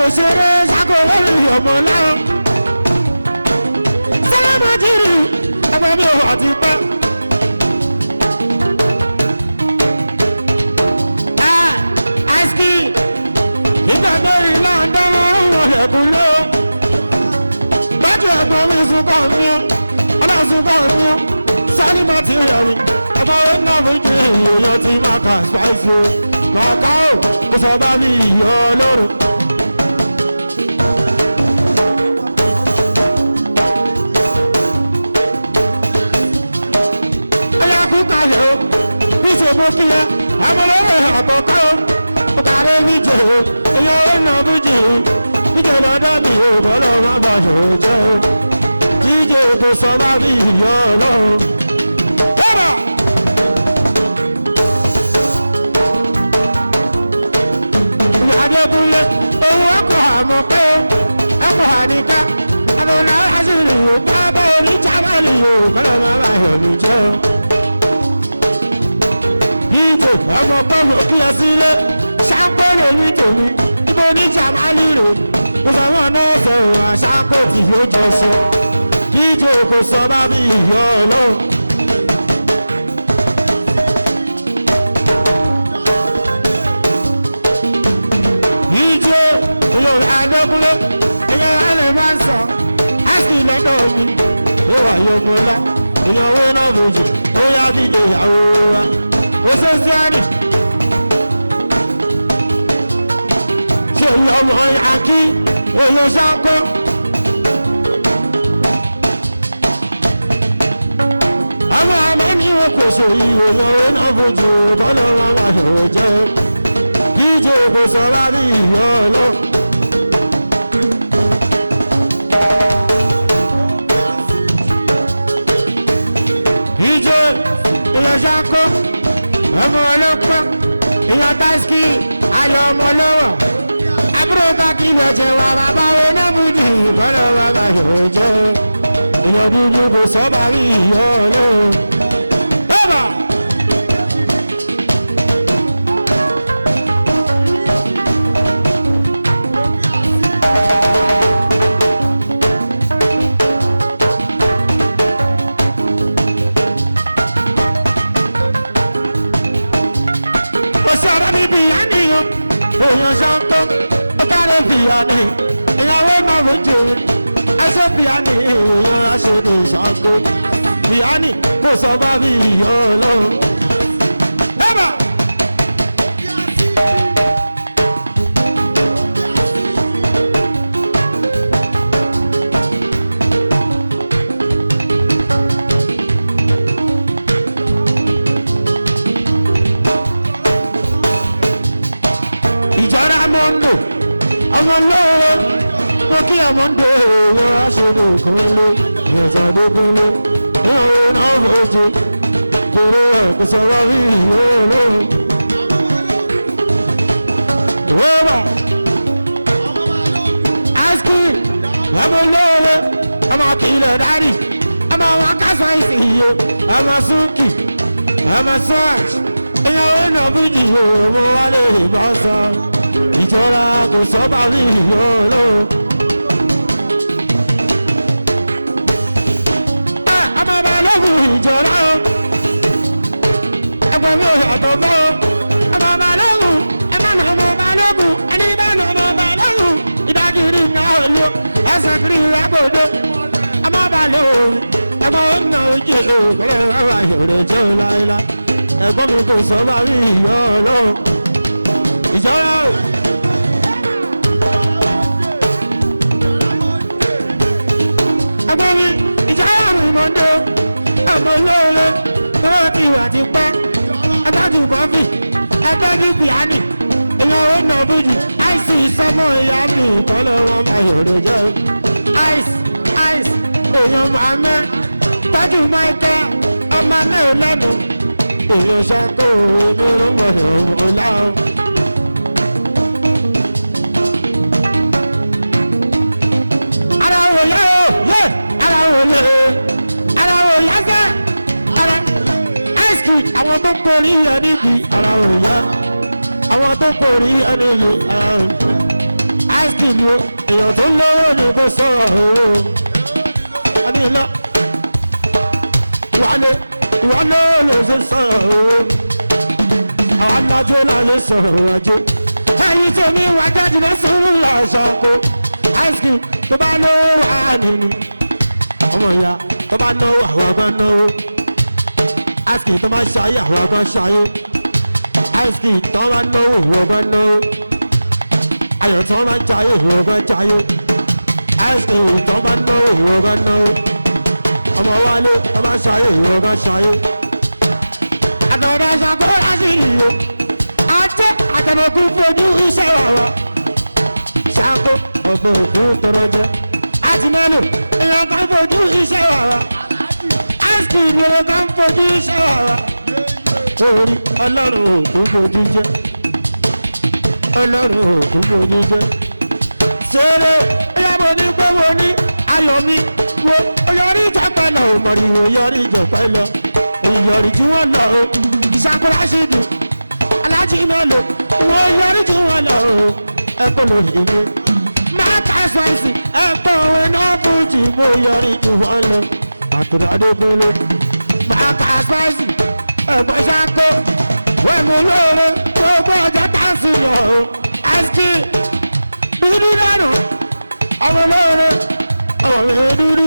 Òṣèré ṣàkó lórí ọmọ láwọn. Sẹ́lẹ̀mọ̀ jírí ẹgbẹ́ mi ò wà ti pẹ́. Àìsíkì ìgbà mẹ́rin náà dánwó wọ̀lẹ̀kùn lé o. Gbájú ẹ̀gbọ́n mi sunkọ̀ mi o, ọlọ́sunkọ̀ mi o. Sẹ́lẹ̀mọ̀ ti rẹ̀ mi, ẹgbẹ́ rẹ̀ náà fún jẹ́ èèyàn tí máa kà spice o. Màkà o, kò sọ bá mi yọ Ọlọ́run. Mo kí ẹ, amọ̀lọ́wọ́ àkọ́kọ́ o, ó kàrí méje o, èèyàn ó nà bújì o, méje lọ́dọ̀ mi ò bọ́lọ̀ má bà yọ̀ jẹ́ o, díje kò sọ bá bí ìyọ́ Ọlọ́run. Bẹ́ẹ̀rẹ̀! Adékúnlé, owó ọkọ̀ àmọ́ pé o, ọkọ̀ àníká, àbọ̀nà àṣírí o, kábọ̀ oníjàmálì o, kọ́lọ̀ má bà yọ̀ mi jẹ́ o. Ọmọ pọ́mọ kí ẹ sílé, Ṣáńkó lè ní tèmi, ibo ní jamali rè kò sọ wọn náà fẹ́ o àṣàkó tí yóò jọ ṣe díje kò sọ bá bí ìyọ́ ọlọ́run. díje èèyàn adékúnlé èèyàn alẹ́ máa ń sọ áṣì lọ́dọ̀ mi ìwà yọmọlá èèyàn owó náà fòjì ó yá díje ìyàwó wa ó ṣe sí àná. ṣe ọmọ yankí èèyàn ṣáńkó. ọmọ amẹ́ni wo kò ṣe ìròyìn owó náà fojú bọ́lá wọn máa ṣòwò jẹ́ díje kò sọ bá bí ìyọ́ ọlọ́. díje èèyàn ṣáńkó ọmọ ọlọ́pàá èèyàn táìsì ayọ̀ ọmọ lọ́wọ́ àbúrò káàkì lọ́jẹ̀ wà bàbá onábùjì bọ́lá wọn máa ṣòwò jẹ́ èèyàn dúdú kò sọ bá bí ìyọ́ ọlọ́. èèyàn ṣáńkó ó kárẹ̀ fìyàní ìyàwó náà ló jèrè ẹṣẹ́ fìyàní èèyàn aṣèlè ṣáńkó fìyàní kò sọ bá bí ìyọ́ ọlọ́run. ìjọra mọ́ndò ọmọ lọ́wọ́ mo kí ọmọdé èèyàn aṣèlú kúnlé ìyọ̀sọ̀dé kúnlé ìyọ̀wé náà fojú kúrò ẹ̀kú sọ́wọ́ bí ìyó olóhùn. wẹ́ẹ̀bà aski ọmọ lọ́wọ́ ọmọ kìlọ̀ dárì ọmọ wọn kásán ìsìnyí ọmọ súnkì ọmọ sọ́ọ̀ch ìyọ̀wé náà fojú ọmọ wálé ìbá sọ. ìjọra kò sọ́ba bí ìyọ́ olóhùn. ọmọ balógun ìjọra o ẹgbẹ́ mi ò yàtọ̀ fẹ́ o ọmọ balógun ẹ má nà ọmọ balógun ẹni bá nà ọmọ balógun ìdágìrì ń hàn ló ẹsẹ̀ kiri agbóde ọmọ balógun ẹgbẹ́ ó nà ojú òkèlè ọmọ ayọ̀rẹ̀ jẹ́ o láéláé ẹgbọ́n mi kò sọ́ba bí ìyọ́ olóhùn. ìjọra o. ẹgbọ́n mi ìjọra mi mọ́ndé ọmọ olóore tó ti wà ti pẹ́ ẹgbẹ́jú bọ́fì ẹgbẹ́jú bíánì èèyàn owó náà bójú àìsí sọmọ ìyá mi ìkọlọ wọn máa yọ̀rọ̀ jẹ́ o àìsí èèyàn mọ̀ọ́mẹ́ tọ́jú máìkẹ́ ọmọ mẹ́rin lẹ́nu èèyàn ṣàkó ní orúkọ ọmọ ọlá o. ara wò yá o yé ara wò lé ara wò yá sẹ́ ara àìsí àwọn tó kórìí yẹn níbi ara wò yá àwọn tó kórìí yẹn níbi ara wò àìsí lu èèyàn tó lówó ni kò sọ̀rọ̀ owó wọ́n ní lọ wálé ìwọ lówó lè ṣe sọ̀rọ̀ owó àwọn alájó náà lè sọ̀rọ̀ àjò ẹ̀yìn tó ní wájà jùlọ sọ̀rọ̀ làṣàkó àìsí tó bá lówó wà nínú ọmọ ìyá tó bá náwó àwọn àgbà náwó àìsí tó bá ṣayé àwọn àgbà ṣayé àìsí tó bá náwó ìwọ àgbà náwó ayọ̀ tó bá jayé ìwọ àgbà jayé àìsí tó bá náwó ìwọ àgbà náwó ọmọ wálé tó bá ṣayé ìwọ àgbà ṣayé àtọ̀dọ̀ ṣàkó lásìrì o ajé àtẹnukú fojú iṣẹ́ wà wá ṣàkó ọ̀bọ̀ òkú tọrọ jẹ́ àti mẹ́lò èèyàn kan fojú iṣẹ́ wà wá àìsí ìlú kan fojú iṣẹ́ wà wá orí ọlọ́run òkú fojú jẹ́ ọlọ́run òkú fojú jẹ́ ṣeré ẹ̀yà mo ní pé mo ní ayọ̀ mi wo oyọrí ìjọ pẹ̀lú òmòrìwò yọrí ìjọ pẹ̀lú ìyọrí tí wọ́n lọ o ìṣàkóra ṣì dùn alájí mẹ́lò wo yọrí tí wọ́n lọ o ẹ̀kọ́ lórí mi. Máa ká ṣáìsì ẹ̀kọ́ òwe náà fújì mo yọrí ju wọn lọ. Àtúndà Adékúnlé. Máa ká ṣáìsì ẹ̀kọ́ ṣáko. Wẹ̀mú lóore gbogbo ọjọ́ tá a sì yàn o. Àìsí dúdú dànù. Ọmọ lóore ọmọ mi dúdú.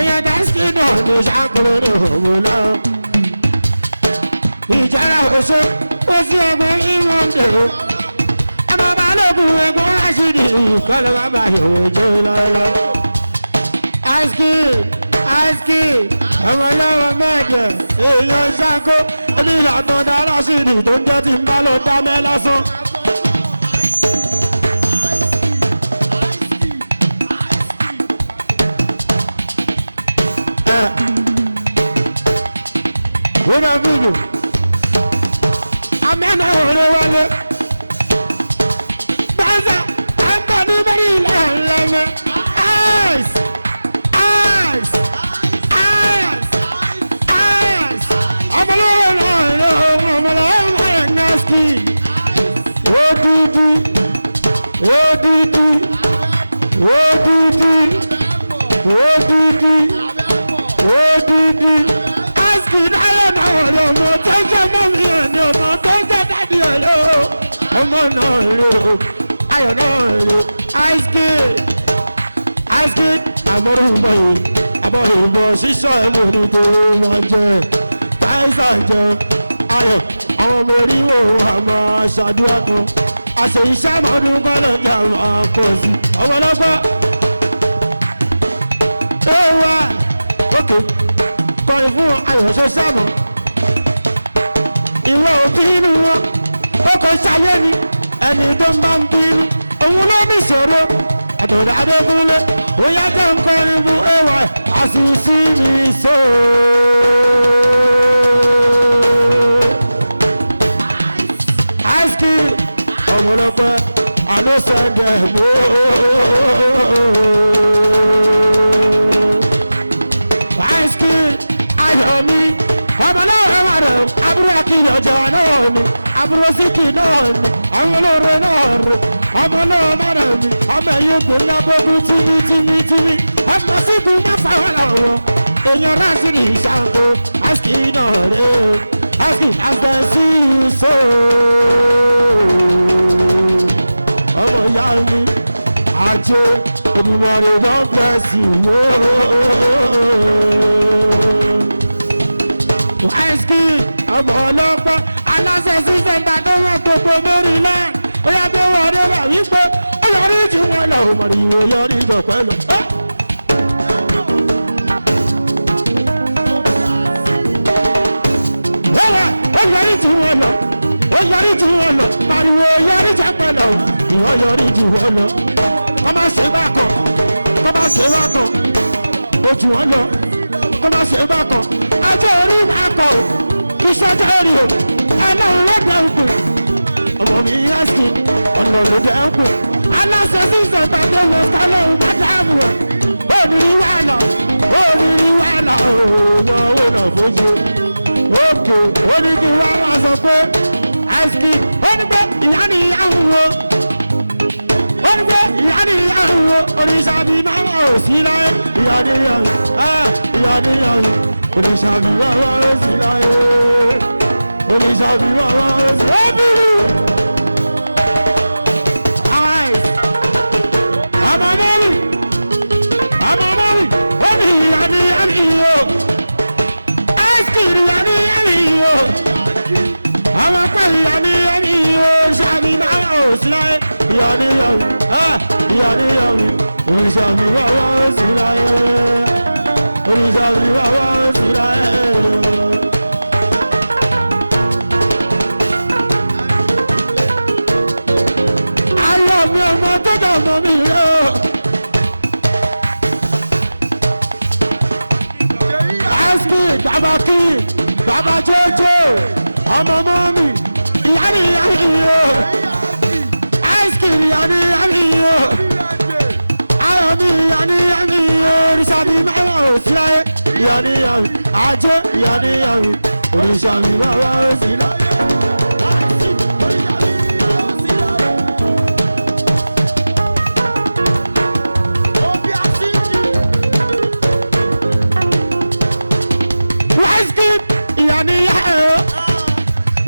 Ìyẹn dáìsí náà ní ṣáko lórí òwò náà. Ìjọra oṣù ó sí ẹgbẹ́ ìmọ̀ǹdè o. Ọmọ balógun ẹgbọ́n Rashidi kọ́lọ́ má bàa yòwò ìjọ lọ́lọ́. Àìsí ọmọ ọlọ́wọ́ mẹ́jẹ èèyàn ṣáko ẹbí ìlàtọ̀ dá Rashidi tó ń jẹ́ ti ń bá lọ dá mẹ́ lásán. Wúdà fídíò amẹ́nà òde wọlé bẹ́sẹ̀ ẹ̀ńtọ́ ní bẹ́ẹ̀ ilẹ̀ ńlẹ́mẹ́ ice ọmọlúwẹ̀ náà rẹ̀ ohun ọmọlúwẹ̀ rẹ̀ nẹ́ẹ̀sì odidi ice náà náà rẹ̀ ọmọ tó jẹ́ mọ́mí ẹ̀ ní ọmọ tó jẹ́ dádì ẹ̀ lé o ọmọ náà rẹ̀ o ayọ̀ náà rẹ̀ ice kid àmọ́rùn-ún yìí àbọ̀yìnbọ̀ ṣíṣọ́ ẹ̀mú ní tó máa jẹ́ táìsà jẹ́ ayọ̀ àwọn ọmọ oríwò àmọ́ ṣàdúrà kan àṣẹ iṣẹ́ àmọ́dún kọ́lọ̀ jà máa pọ̀ sí ọmọlọ́gbọ́ ẹ̀wà òkè kọrin fún ayọ̀ ṣọ́ṣàmọ́ ìwọ òbí inú wọn ó kọ ṣayé ni ẹni tó ń bá ń bínú òun ló ní ìṣòro Àtọ̀dá Adékúnlé ó yá jẹ́ ń kọrin fún ẹwà àṣìṣí mi so. Ice Kid ọmọlọpẹ àlọsẹdẹ mọ. Ice Kid ayọ̀ mi ọmọlọ́wọ́ wà rẹ̀ àbúrò akílẹ̀ ọjà náà ni àbúrò síkì náà ni àwọn olóore náà rẹ̀ ọmọlọ́wọ́ mọ́dà mi ọmọ ẹ̀yìn ògbó ńlá bógún tímítímítí ọmọ sígun má fáwọn lọ́wọ́ èèyàn Rashidi Sanko Ice Kid náà rẹ̀ o Ice Kid as dem see you so ọmọ ìyá mi àjẹ Olùmarè don bless you Ice Kid ọmọ ọlọ́pàá aláṣẹ sísẹ̀ǹtà tó wà gbogbo Maryland ó yá bí wọ́n dé bá wípé ó yọrí jù wọ́n lọ ò mọ̀rì ìwò yọrí ìjọpẹ́ lọ. Bẹ́ẹ̀ ó yọrí jù wọ́n lọ ó yọrí jù wọ́n lọ pariwo yọrí jọpẹ́ lọ ìwọ yọrí jù wọ́n lọ kọ́ máa ṣe bákan kọ́ máa ṣe bákan ó jù wọ́n lọ kọ́ máa ṣe bákan ajọ́ orí máa kọ̀ ọ́ kí sọ́jà orí o ẹlọ́run ló dẹ̀ ń pè ọmọ mi Ice Kid ọ̀nà ló dẹ̀ ń pè aláṣẹ sísè gbàgbé lọ sálọ́hún má dáàbò ẹ̀ ònírí wà lọ òòyàn owó náà fojú òkè ó ní kí wọ́n máa sọ pé Ice Kid ó ní pé ìyá ni ìyá ń wo ó ní pé ìyá ni ìyá ń wo òrìṣà bí máma ò sí láyé ìyá ni ìyá mi òrìṣà bí máma ò sí láyé òrìṣà bí máma ò sí ó burú. ọmọ mọ́mí ó ní ìyá ni ìyá mi o Ice Kid ìyá ni ìyá mi o ọmọ pẹ́ ìyá ni ìyá mi o ṣàbí máma ò sí láyé ìyá ni ìyá mi òrìṣà bí máma ò sí láyé òrìṣà bí máma ò sí láyé. ayọ̀ mi ọmọ tó dà mọ́ mi rẹ̀ o. Ice Kid bàbá Kid bàbá Jojo ọmọ mọ́mí ìyá ni ìyá mi o Ice Kid ìyá ni ìyá mi o ayọ̀ mi ìyá ni ìyá mi o òrìṣà mi máma ò sí láyé ìyá ni ìyá mi ajé ìyá ni ìyá mi òrìṣà mi máma ò sí láyé. ice cream ìyá níyà ẹ̀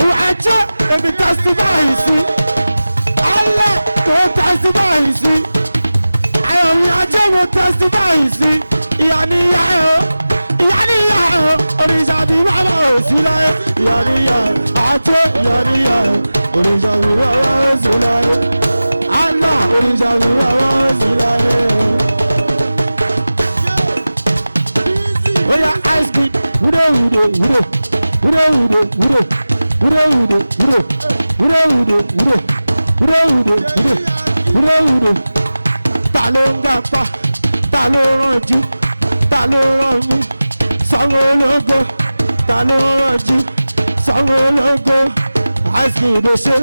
o àjọ èmi testify sí Allah tó testify sí ayọ̀mí ajé mo testify sí ìyá níyà ẹ̀ o ìyá níyà ẹ̀ o òrìṣà bí bàbá ò sí láyé ìyá níyà ẹ̀ àjọ ìyá níyà ẹ̀ òrìṣà bí bàbá ò sí láyé Allah òrìṣà bí bàbá ò sí láyé. Oya ice cream wude wude wude wude wude wude wude wude wude wude wude wude wude wude wude wude wude ta ló ń gapá ta ló rànjú ta ló rànmú Sanwó Ológo ta ló rànjú Sanwó Ológo ice cream ló ṣe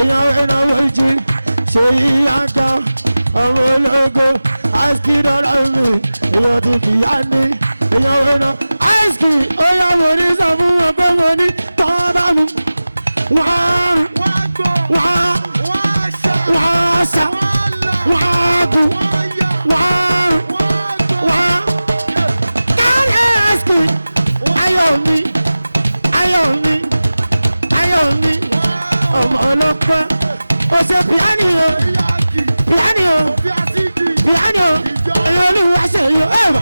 èèyàn ìnáwó ìjì ṣe yíyáńká ọmọ ológo ice cream dọ́dọ̀ mi èèyàn ti fìyà ní èèyàn ìnáwó ice cream ó yá mo ní sọ fún wọn pé mo ní tọ́ bá mi wọ́n á rùn wọ́n á ṣá wọ́n á gùn wọ́n á rùn wọ́n á kárí ice cream ayọ̀ mi ayọ̀ mi ayọ̀ mi ọmọ ọlọ́pàá ó ṣe piano piano piano èèyàn olúwa ṣe yọ ẹ̀rọ.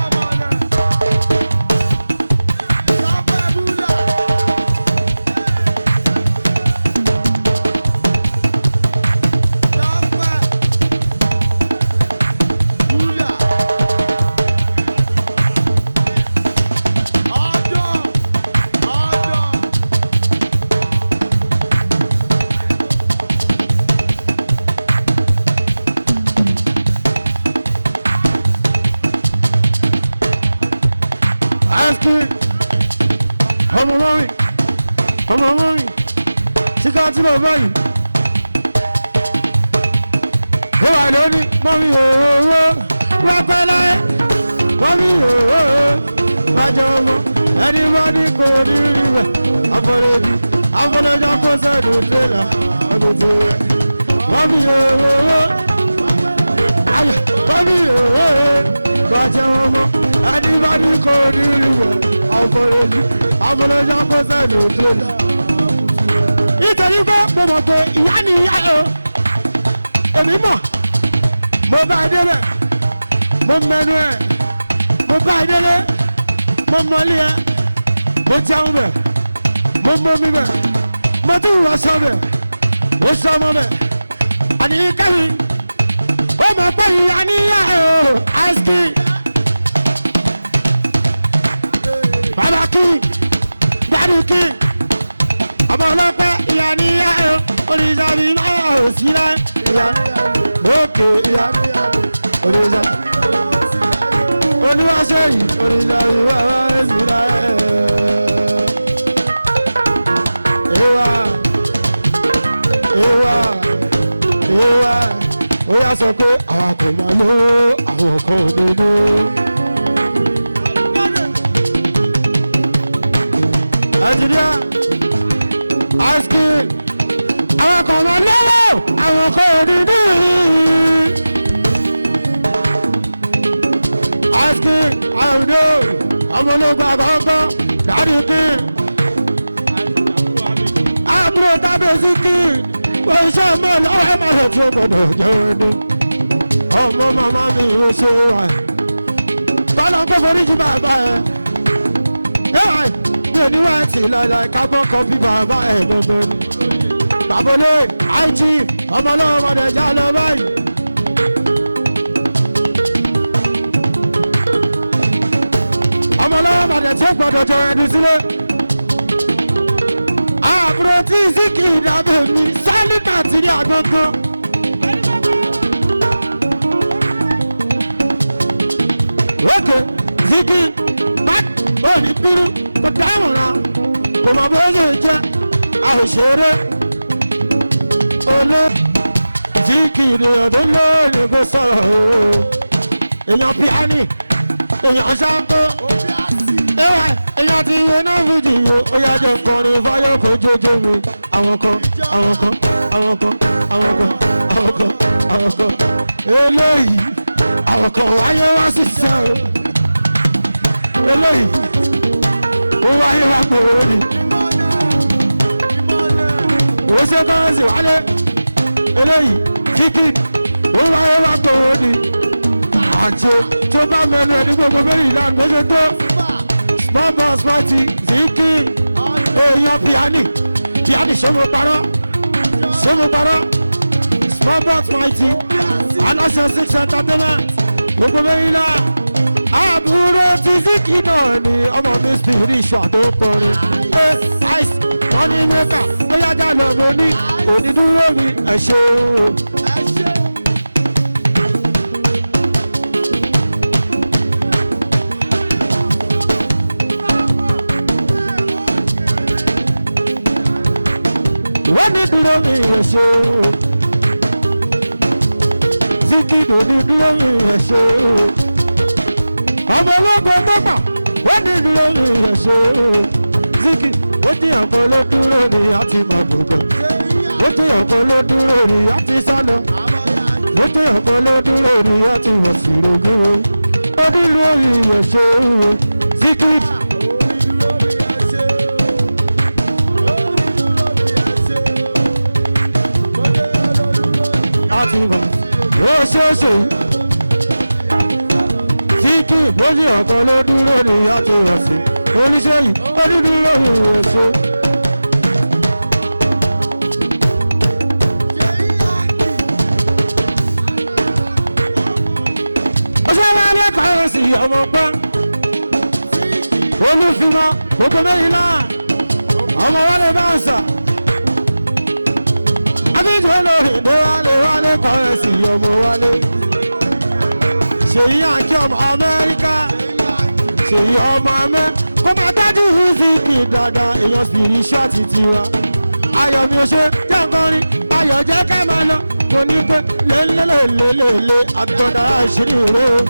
ọmọ mọ́mí síká tí lọ báyìí ìwà lóní mọ́mí òwò wá pẹ́ láyé mọ́mí òwò wájọ ọmọ ẹni bá ní kò ní rí rẹ̀ afọlẹ́bí afọlẹ́jọ́ kó sẹ́dù tẹ́lá agbètè rẹ̀ mọ́mí òwò ayọ̀ mọ́mí òwò wájọ ọmọ ẹni bá ní kò ní rí rẹ̀ afọlẹ́bí afọlẹ́jọ́ kó sẹ́dù tẹ́lá. Nítorí pé mo mọ̀ pé ìyá ni ìyá ẹ̀ o èmi mọ̀ mo bá ẹ débẹ̀ mo mẹ́nu ẹ̀ mo bá ẹ délé mo mọ̀lé ẹ̀ mo jẹun bẹ̀ mo mọ́mí bẹ̀ mo tún wọ aṣọ bẹ̀ mo sọ ọmọ bẹ̀ àní kẹ́mi ó mọ̀ pé ìyá ni ìyá ẹ̀ o ice cream bàbá king daddy king ọmọ ọlọ́pẹ́ ìyá ní ìyá ẹ̀ oríṣà bí máa ò sí láì ìyá òkè ìyá oríṣà olúwaṣẹ́ yìí oríṣà bí máa ò sí láì ewa ewa ewa ó yá sọ pé àwọn kò máa lọ àwọn kan ò dédé. Nàìjíríà ice cream àwọn kan máa lọ́wọ́ àwọn kan ò ní ní ice cream àwùjọ ọmọ ológun àkọ́kọ́ dáàdì king àbúrò tábẹ́sì king oṣù ọmọ lọ́wọ́ ẹ̀ máa ṣe tí ó gbọ́dọ̀ jẹun ẹdún ọmọ màmá mi ò ṣe wà bọ́lá kó foríjì bàbá ẹ̀ mi ò ní wá ẹtì lọ́la kábọ́n kan bí bàbá ẹ̀ gbogbo ni. Bàbá olóyè IG ọmọ ọlọ́wọ́ ọmọdé já lọ báyìí. Ọmọ ọlọ́wọ́ ọmọdé tí ó gbọ́dọ̀ jọ ẹdun sílé. Àbúrò tí Ziki ìdàbẹ̀ mi sálítà ti ní àgbọ̀ngàn. Ókè Ziki má ò ní bínú. Kò dáhùn náà kò mọ bó ṣe jẹ́ àòṣèré olóò tí kìrì ọdún lórí kò sọ̀rọ̀ o èèyàn piani èèyàn ṣáńkó èèyàn ti ìwé náà fìdí o ó yájọ kọrin fáyọ kò jójó mi àwọn kan eléyìí àwọn kan wáyé wá sí sẹ́ o eléyìí ó wáyé wá gbòòrò ni ó ṣe kọ́rẹ́nsì wálé eléyìí tíkì ó wáyé wá gbòòrò ni àjẹ tó bá mẹ́nu ẹ̀ ní gbogbo Maryland bó ṣe tó small boss party tíkì èèyàn piani ṣé mo parọ́ small boss party aláṣẹ 6 entertainment gbogbo Maryland àbúrò tí tíkì náà ni ọmọ mi spiritual tó kọrin ice money maker ó yájà lọ mo ní onídúró mi ẹ ṣeun. wọ́n ní dúró mi ẹ ṣeun tíkì ní dúró mi ẹ ṣeun ọmọ ológun tó gbà wọ́n ní dúró mi ẹ ṣeun tíkì ó jìyàn kan ló dúró ní àti màgbọ̀ngàn ó jìyàn kan ló dúró ní àti sálọ ó jìyàn kan ló dúró ní àti wọ̀sìrògùn onílù ìyẹ̀ ṣeun tíkì. ó ṣeéṣe tíkì bójú ọ̀kan ló dúró ní àtìwọ̀sí oníṣẹ́yìí onídúró ní ìrẹsẹ̀. ó ṣe wá lẹ́kọ̀ọ́ sí ọmọ pẹ́ olúfimọ́ gbogbo Maryland ọmọ wálé báńsà abíjú olórin dé wálé kọrin sí ọmọ wálé ṣèyí àkí ọmọ Amẹ́ríkà ṣèyí ọmọ amẹ́ kó máa dájú húzíkì dáadáa èèyàn spiritual ti tiwa ayọ̀ mi ò ṣe jẹ́ nkọrin ayọ̀ jẹ́ ká máa lọ mo ní pé lélelélelélé àtọ̀dára ìṣírí rẹ o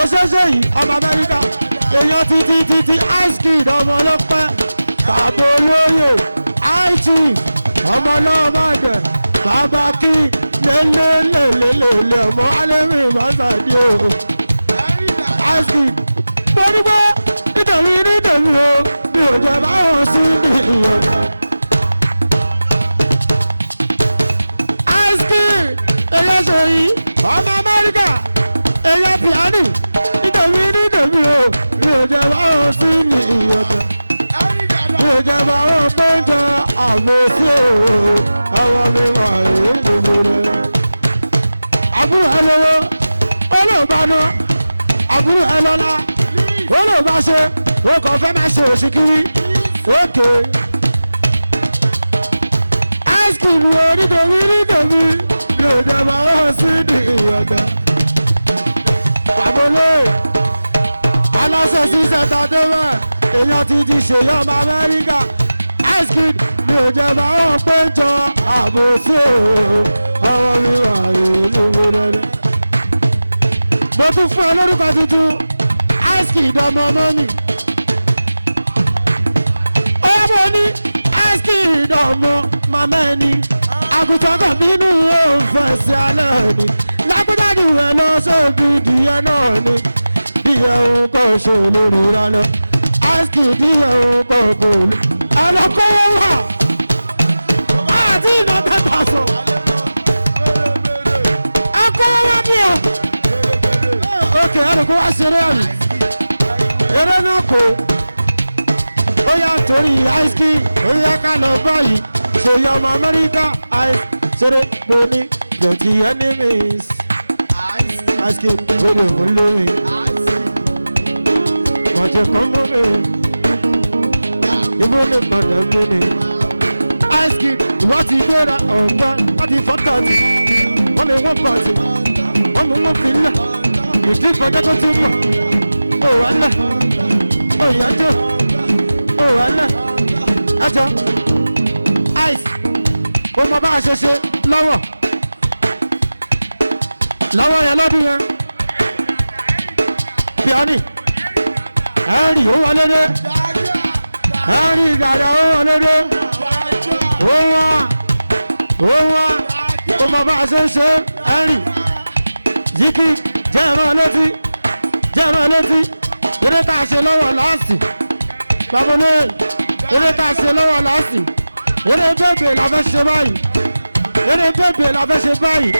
ó ṣeéṣe yìí ọmọ Amẹ́ríkà èèyàn títí ice kid ọmọ ọlọ́pẹ́ bàbá olóyè it ọmọ ọlọ́mọdé bàbá kí lélelélelélé ọmọ alẹ́mí ìbáṣàdí o ice kid mo dúpẹ́ nítorí o mi ò jẹ́ báwọn sí nìyẹn. ice kid èyàn ṣe yìí ọmọ Amẹ́ríkà èyàn piani nítorí o mi ò jẹ́ báwọn sí nìyẹn. mi ò jẹ́ báwọn péjọ àbòsí òòrùn ọwọ́ mi wà rí gbogbo rẹ̀. àbúrò ẹ lówó olóòbáná àbúrò ẹ lọ́lá olóòbá ṣe ó kàn fẹ́ máa ṣe òṣìkiri òkè. ice cream wo nítorí mi ò jẹ́ báwọn sí ní ìyọ̀dọ̀. àbólé aláṣẹ sí sẹ́tàdémẹ̀ èèyàn ti ṣèyí ọmọ Amẹ́ríkà ice cream mi ò jẹ́ báwọn péjọ àbòsí òòrùn ọwọ́ mi wà rí gbogbo rẹ̀. mo tún fún ẹ lórúkọ tuntun ice cream ọmọ mọ́mì ó yẹ mo ní ice cream ọmọ màmá ẹni àgùntàn kan bínú òun fẹsẹ̀ alẹ́ ẹni lágbájáde ẹ lọ sóbi ìdíyẹ náà ni díẹ̀ òun kò ṣe olórí lálọ́ ice cream díẹ̀ òun kò kò lè ẹ lọ kówó wà àti iná tẹ́tà sọ ẹ kówó wá bí o. ókè ẹ lè kó wá ṣeré àmì eré náà kò ó yà torí ice cream ó yà ká lọ báyìí ṣèyí ọmọ Amẹ́ríkà ice ṣeré mo ní plenty enemies ice cream ó lè mú lórí wọ́n jẹ́ kọ́ mọ́ mi ibo ní gbọ́dọ̀ mi ni ice cream ìwọ́n ti gbéra ọ̀gá láti fọ́tọ̀tì wọ́n mi wọ́n pọ̀tì wọ́n mú wọ́n fi lẹ̀ ìdí ìfọ̀jẹ́ tó tún mọ̀ ó wà lẹ̀ ó yájọ́ ó wà lẹ̀ ẹjọ́ ice ó mọ bá a ṣe ṣe lọ́wọ́ yẹn lọ́dún yẹn piani ẹ̀rì ó wọlé dé ẹ̀rì ìdàdà ó wọlé dé ó wá ó mọ bá a ṣe ṣe ẹ̀rì ziki jẹ́ ẹ̀rọ létí eré tá a ṣe lọ́wọ́ láàsì babolóye eré tá a ṣe lọ́wọ́ láàsì eré bèbè la fẹ́ ṣe báyìí eré bèbè la fẹ́ ṣe báyìí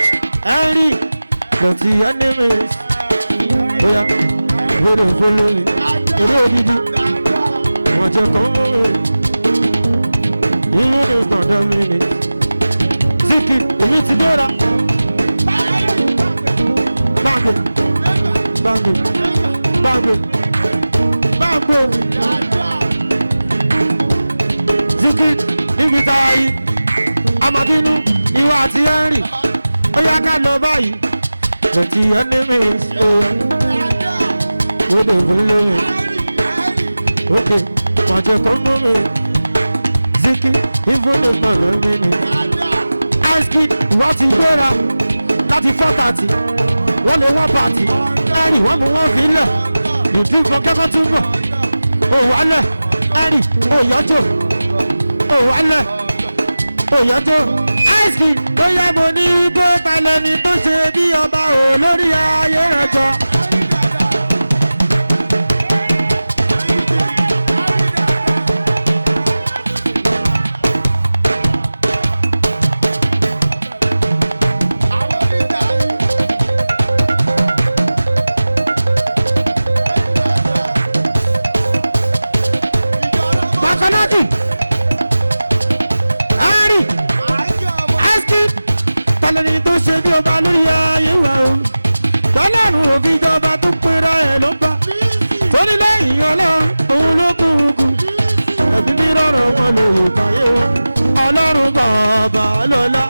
Henry lọ́tí enemies bóyá wéré follow me eré odidi wọ́n jẹ́ kọ́ mọ́ mi ìlú ní gbọ̀ndọ̀ mi ni Ziki èmi ti gbéra gbàgbé gbàgbé gbàgbé gbàgbé Ziki níbi táwa yìí amabinu ìwà àti Henry ó yá ká lọ báyìí lọ́tí enemies wéré follow me okay wọ́n jẹ́ kọ́ mọ́ mi. Ziki, even if my love minute. Ice Kid, wọ́n ti gbéra láti 4:30. Wọ́n lè wọ́n pàtì. Henry, wọ́n mú wọn fílẹ̀. Ìdí ìfọ̀n kẹ́kọ̀ọ́ tún bọ̀. Ó wálẹ̀. Henry, ó yọjọ́. Ó wálẹ̀. Ó yọjọ́. Ice Kid, bóyá mo ní gbé talẹ̀ ni tó ṣe bí ọba ò lórí ayé rẹ̀ jọ. Kanaki, Henry, Ice Kid, talẹ́ni tó ṣe bí ọba lórí ayé wa o. Tọ́lọ́run òfin ìjọba tó pera ẹ̀ ló bá. Torí lẹ́yìn Ọlọ́run, òun ló kú kú. Ẹ̀mí mi rọrọ̀ wọn lòye káyé wọn. Ọlọ́run bàbá lọ́lá.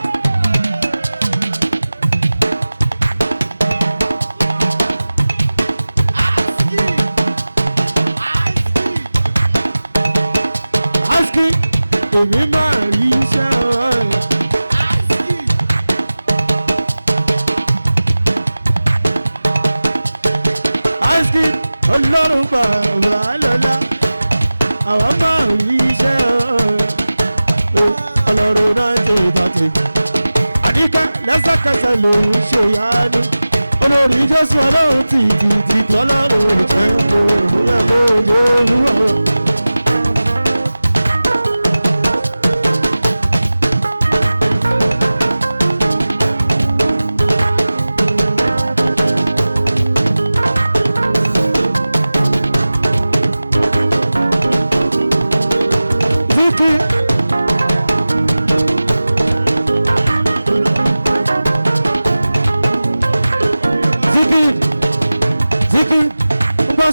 Èmi máa rí iṣẹ́ ọ̀rẹ́. Ice Kid, Ọlọ́run bàbá lọ́lá. Àwa máa rí iṣẹ́ ọ̀rẹ́. Ọlọ́run náà ti tàtì. Àníkẹ́ lẹ́sẹ̀kẹsẹ̀ lòun ṣe yánu. Olórí Jésù Ọlọ́run tìtìtì tọ́lọ́run jẹ́ kó yẹ kó jẹ́ òwúrọ̀ wa.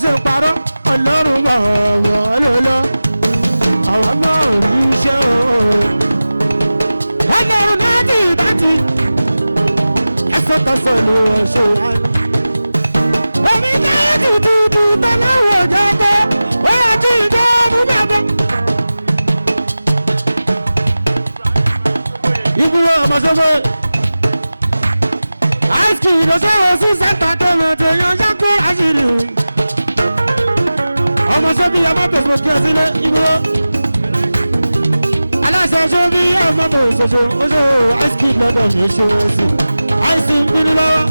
Ṣe parọ́ Ọlọ́run bàbá lọ́lọ́ àwa máa rí iṣẹ́ Ọlọ́run náà ti dájú ẹ̀sọ́ tọ́sọ̀ ni wọ́n ṣe àná. Omi náà ti dúdú tọ́láwọ̀ jẹ́ kó ó yẹ kí ìjọ mú bàbá. Ibùdó ọmọṣọ́gbó Ice Kid ìdọ́sọ́wọ́ sí sẹ́ńtà tó mọ̀ tó yan ṣáko àṣírí. Ọmọ sọ́bí yamọ́tò sókè sílé ibùdó aláṣẹ sọ́bí yamọ́tò ṣoṣo oṣù Ice Kid lọ́dọ̀ mi ṣe wọ́n sí Ice ń bínú lọ́wọ́.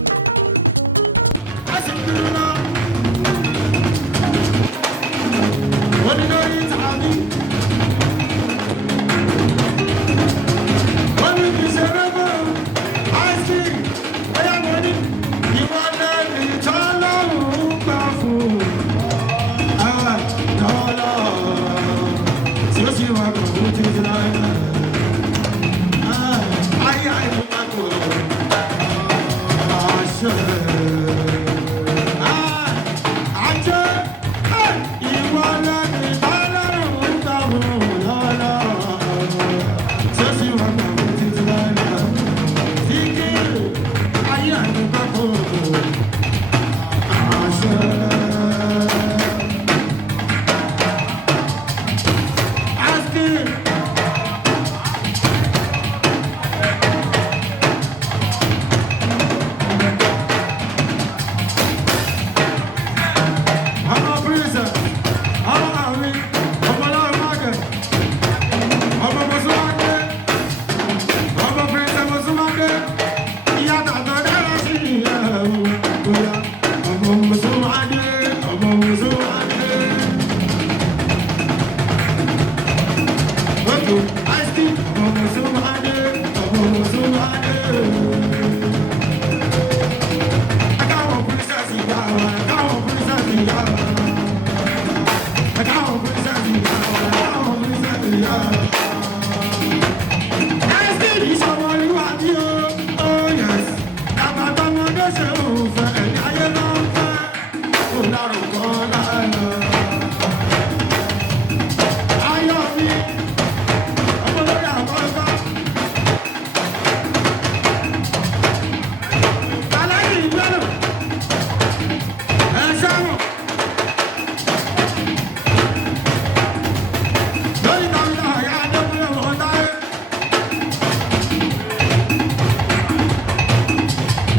I'm tó ice cream ọmọ mùsùlùmáde ọmọ mùsùlùmáde. Akáwọn pírísàsì yá wa akáwọn pírísàsì yá wa akáwọn pírísàsì yá wa akáwọn pírísàsì yá wa. Ice cream ìṣòwò olúwa bí o oh yes àgbàdo ọmọdé ṣe òun fẹ́ ẹ̀mí ayé ló ń fẹ́ òun lárùn kan lára. Ayọ̀ mi ọmọlódé àbọ̀rọ̀bá aláàbí ìgbẹ́rù ẹ̀ṣẹ̀ mọ̀ lórí tàbílà àyà àdókòlò ọmọ táyé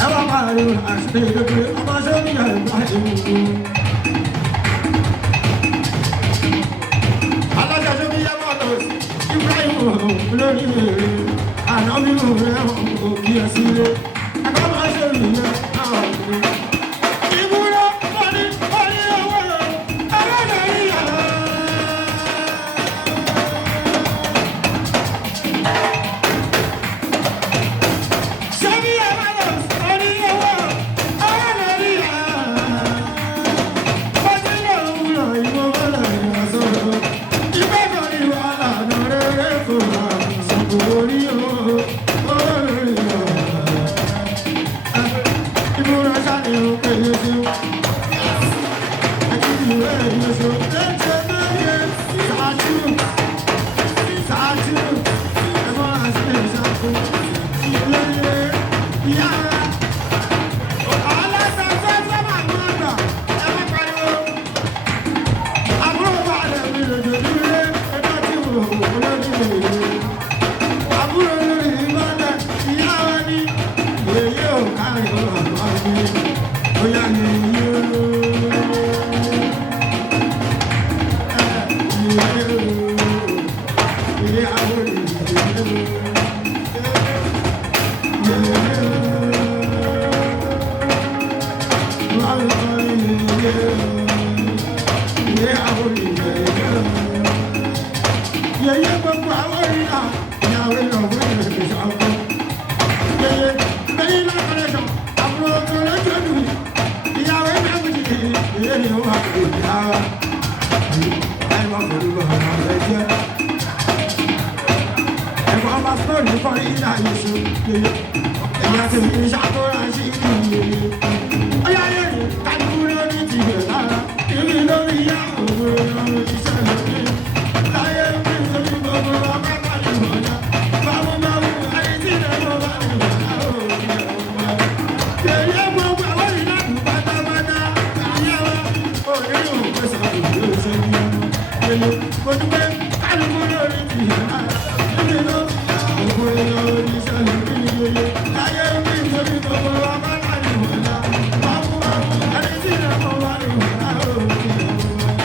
ẹ̀rọ pàrọ̀ àṣìlẹ̀ ìdókòlò ọmọ ṣọ́bí ẹ̀rọ ìmúkú alájẹjọ́ bí yá máa lọ sí Ibrahim lórí àná mímú ẹ̀wọ̀n òkè ẹ̀sìn ló akáwọ̀ ṣe ìyẹn àwọn ìlú. Ìbúra orí orí owó owó lórí àná. Ṣé bí yá máa lọ orí owó owó lórí àná? Wọ́n ti lè wúlò ìwọ bẹ́lẹ̀ ìwọ̀n sọ̀rọ̀. Ìfẹ́ kan ní wàhálà lórí fún wa ìṣòkò orí owó lórí àná. Ìbúra sáni òkè lóṣù. Àkìrí ìwé lóṣù. Lẹ́jọ́ lóye ṣáájú. Ṣáájú. Ẹ̀fọ́ àti ìṣàkó. Ìyẹyẹ ìyá. Aláṣẹ tó sábà ń gbà. Ẹ má pariwo. Àbúrò wà lẹ́nu lòdòdúlé. Ẹjọ́ tí mo rò lórí òwò. Àbúrò lórí ìmọ̀lẹ̀. Ìyá wa ní. Èyí ò kárí ọ̀rọ̀ mi. Ó yá mi yó. Ìyàwó mi yẹyẹ gbogbo àwọn ìyá ìyàwó ìyàwó ìyàwó yẹyẹ lórí lákàlẹ́sọ̀ àbúrò tó lọ́jọ́ dùn ìyàwó ìyàwó ìyẹn ni wọ́n á kó ìyá wa ẹ̀ lọ́ pẹ̀lú ọ̀rọ̀ rẹ̀ jẹ́ ẹ̀fọ́ ọba sọ́ọ̀lù kọ́ ìyá ìṣó yẹyẹ ẹ̀yà tí mi ní sàkóra sí ìyẹyẹ ọ̀yà yẹn kálukú lórí tìyẹ̀ lára ìrìn lórí ìyá òwúrọ̀ ìyàwó iṣẹ́ lórí láyé mi lórí gbogbo abáká ìwọ̀lá bámúbámú àdìsí lẹ́nu bá ìwọ̀lá òòrùn ìwọ̀lá yẹ̀yẹ́ gbogbo àwọn ìlànà pátápátá ìyáwó òní òkèsà ìlú òṣèlú ẹ̀yẹ kojúgbé kálukú lórí tìyẹ̀ lára ìrìn lórí ìyá òwúrọ̀ ìyàwó iṣẹ́ lórí ìyẹyẹ láyé mi lórí gbogbo abáká ìwọ̀lá bámúbámú àdìsí lẹ́nu bá ìwọ̀lá òòrùn ìwọ̀lá.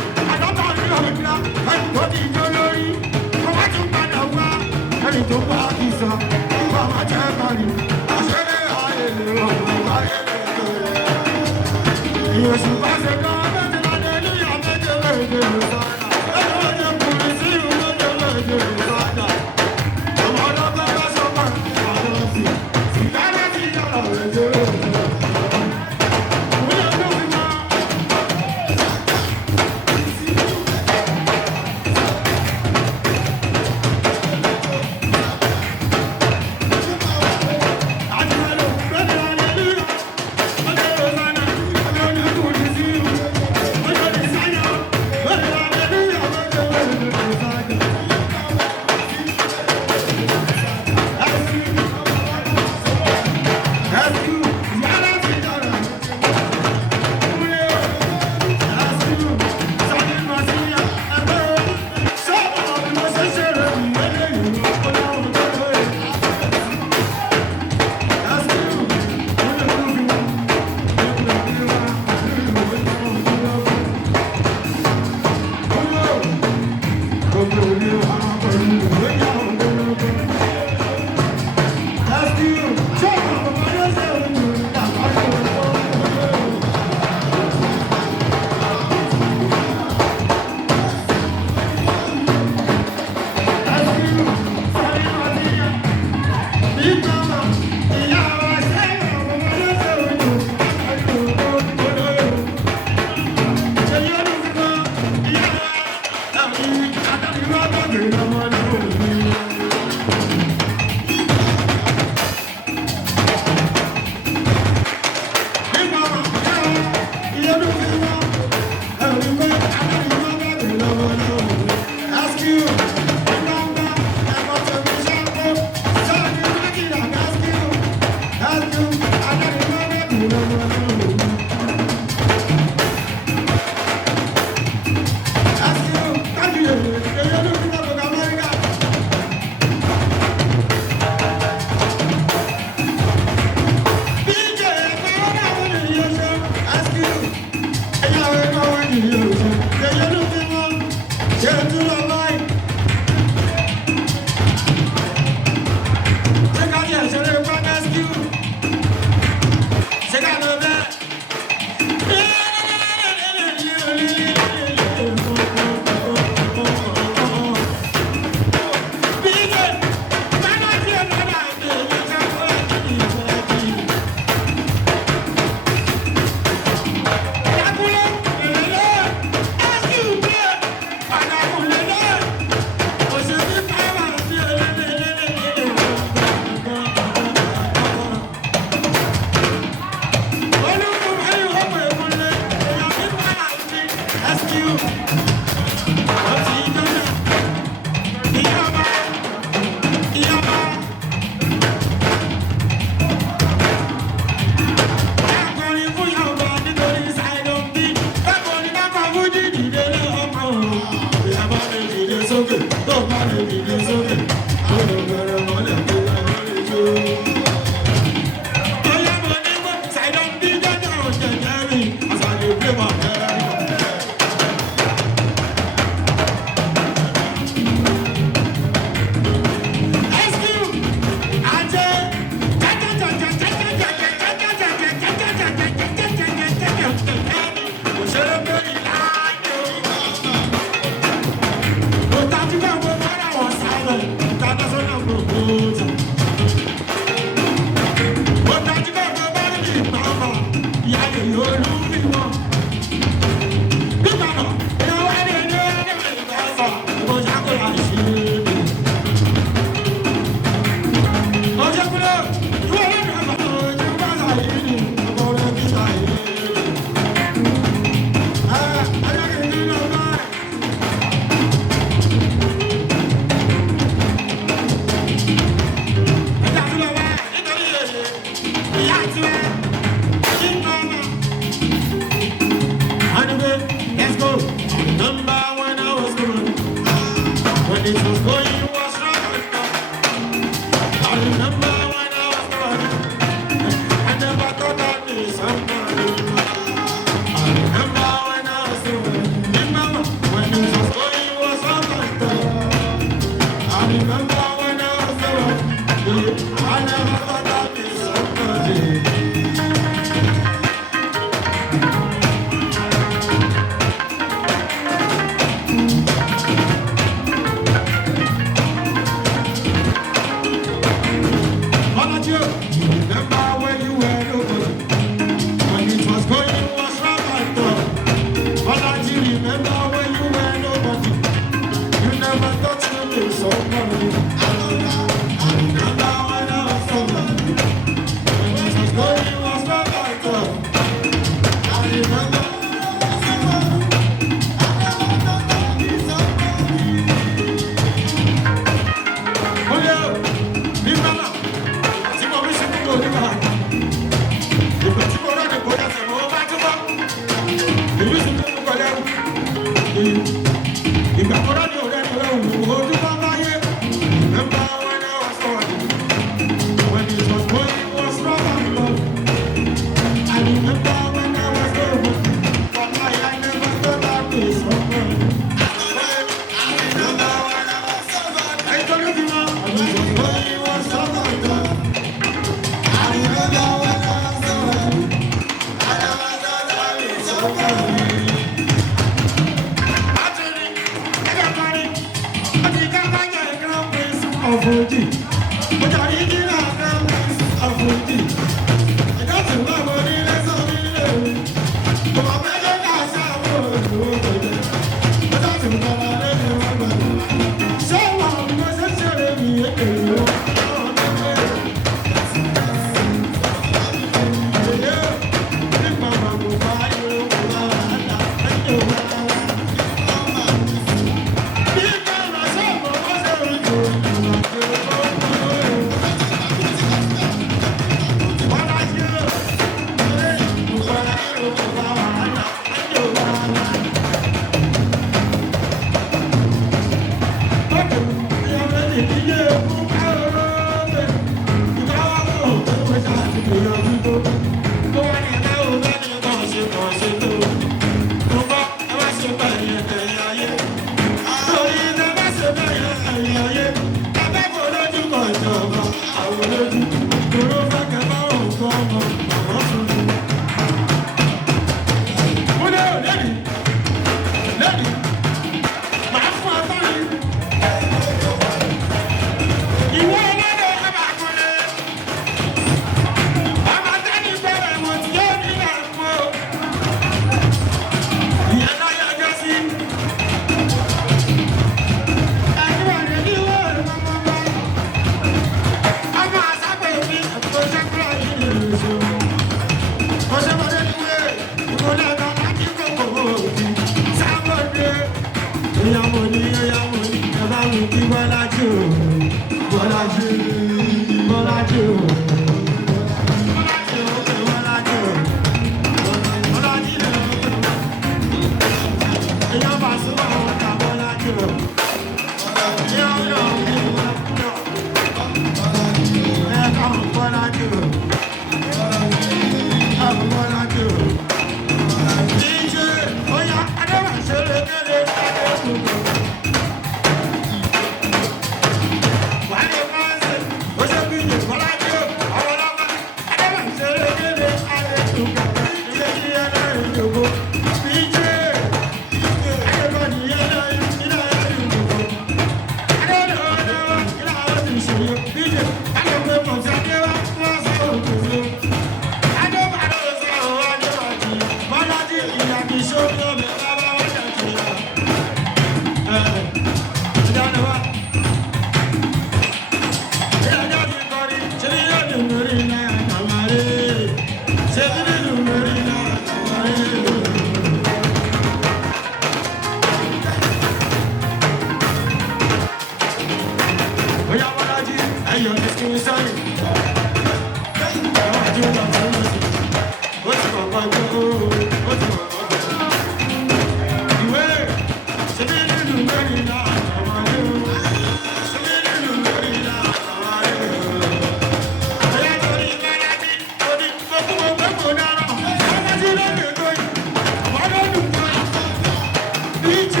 DJ,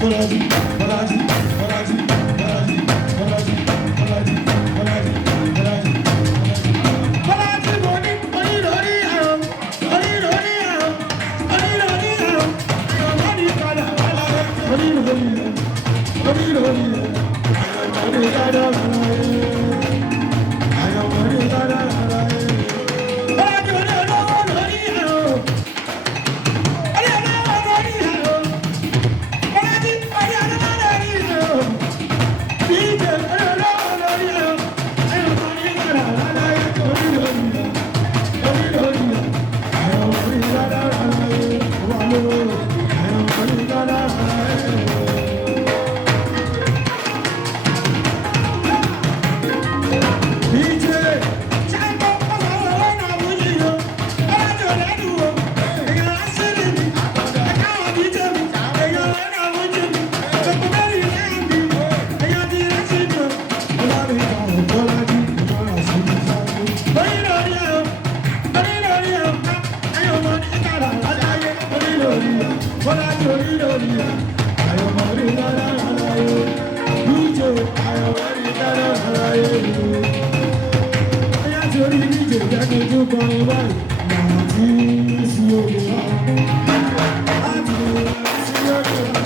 Bọ́lájí kọrin báyìí láti sí olùwà láti sí olùwà.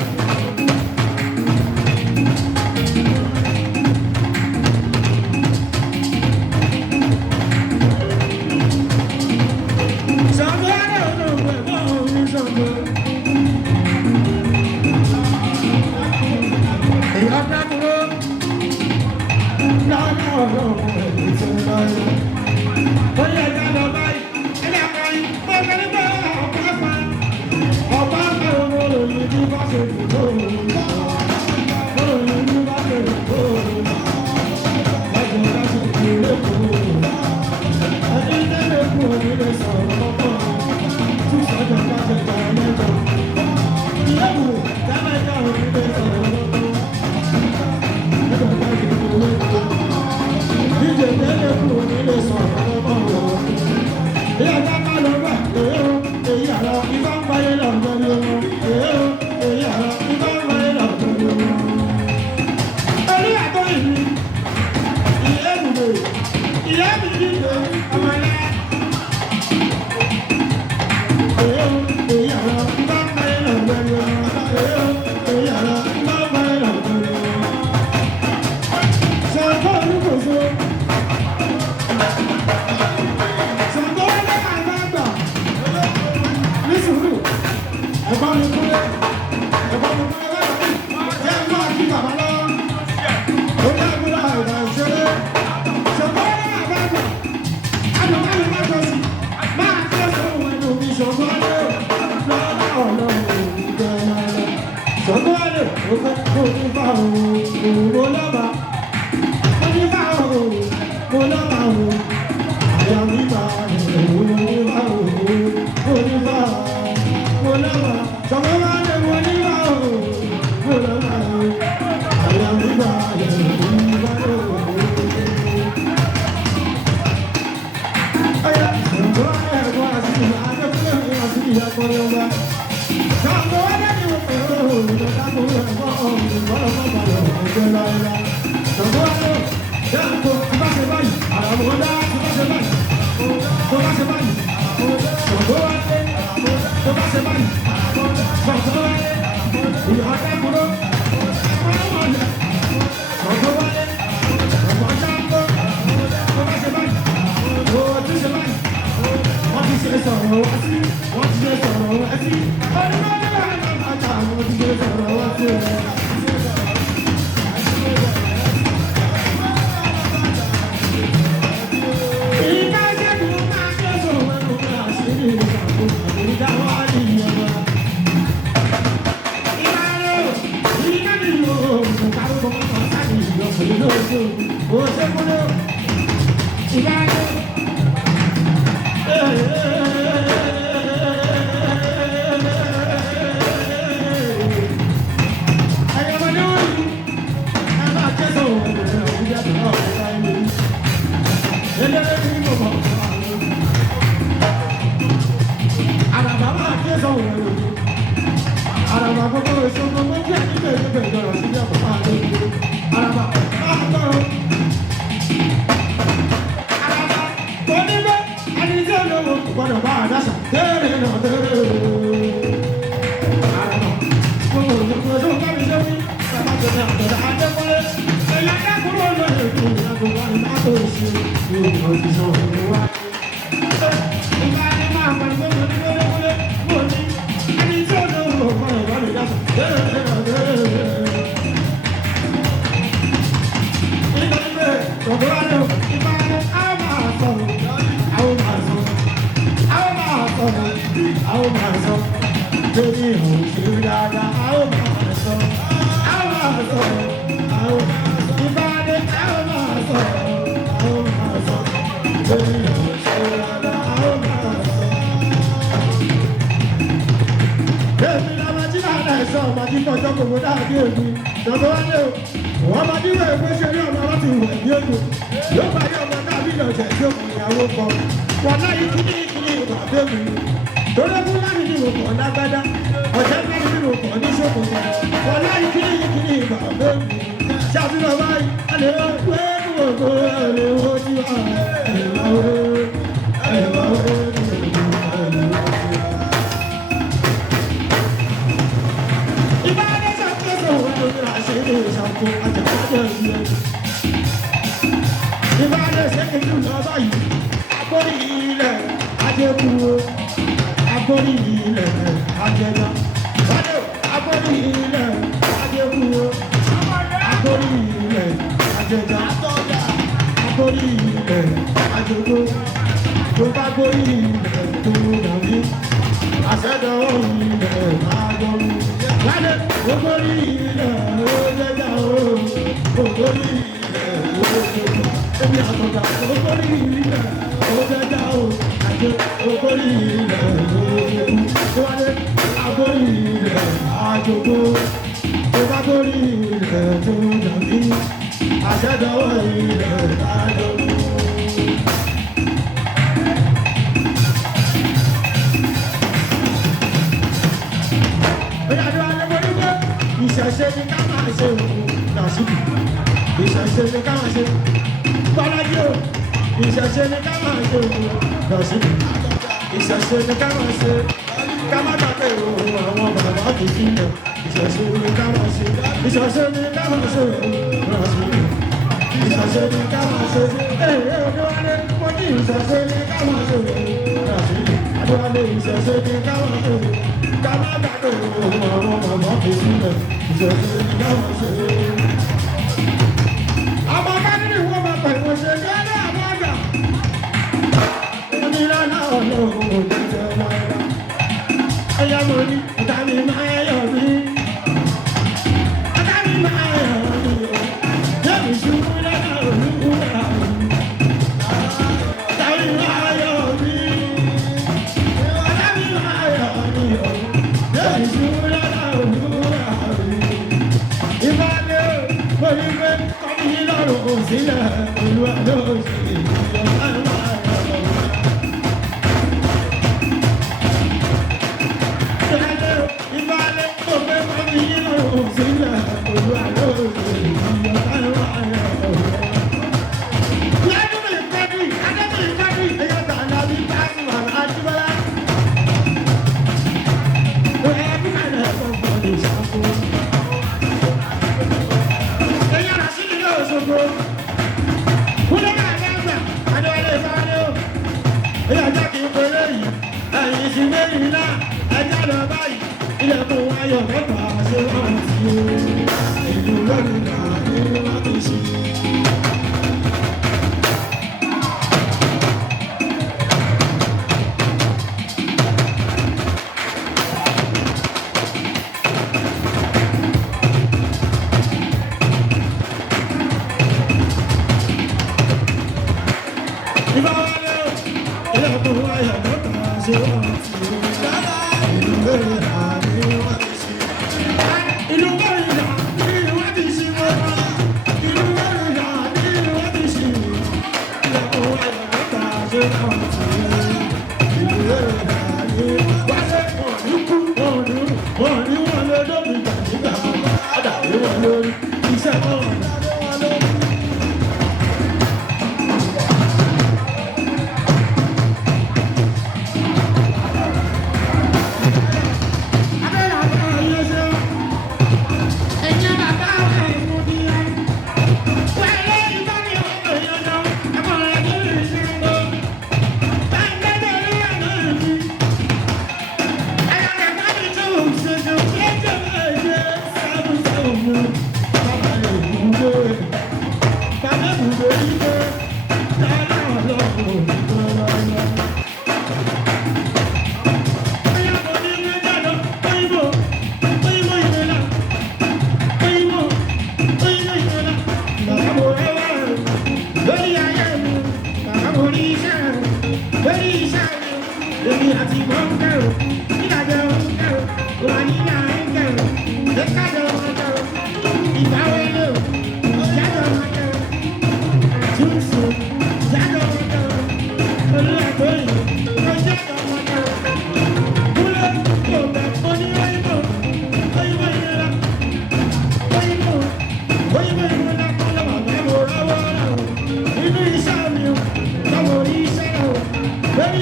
Hey!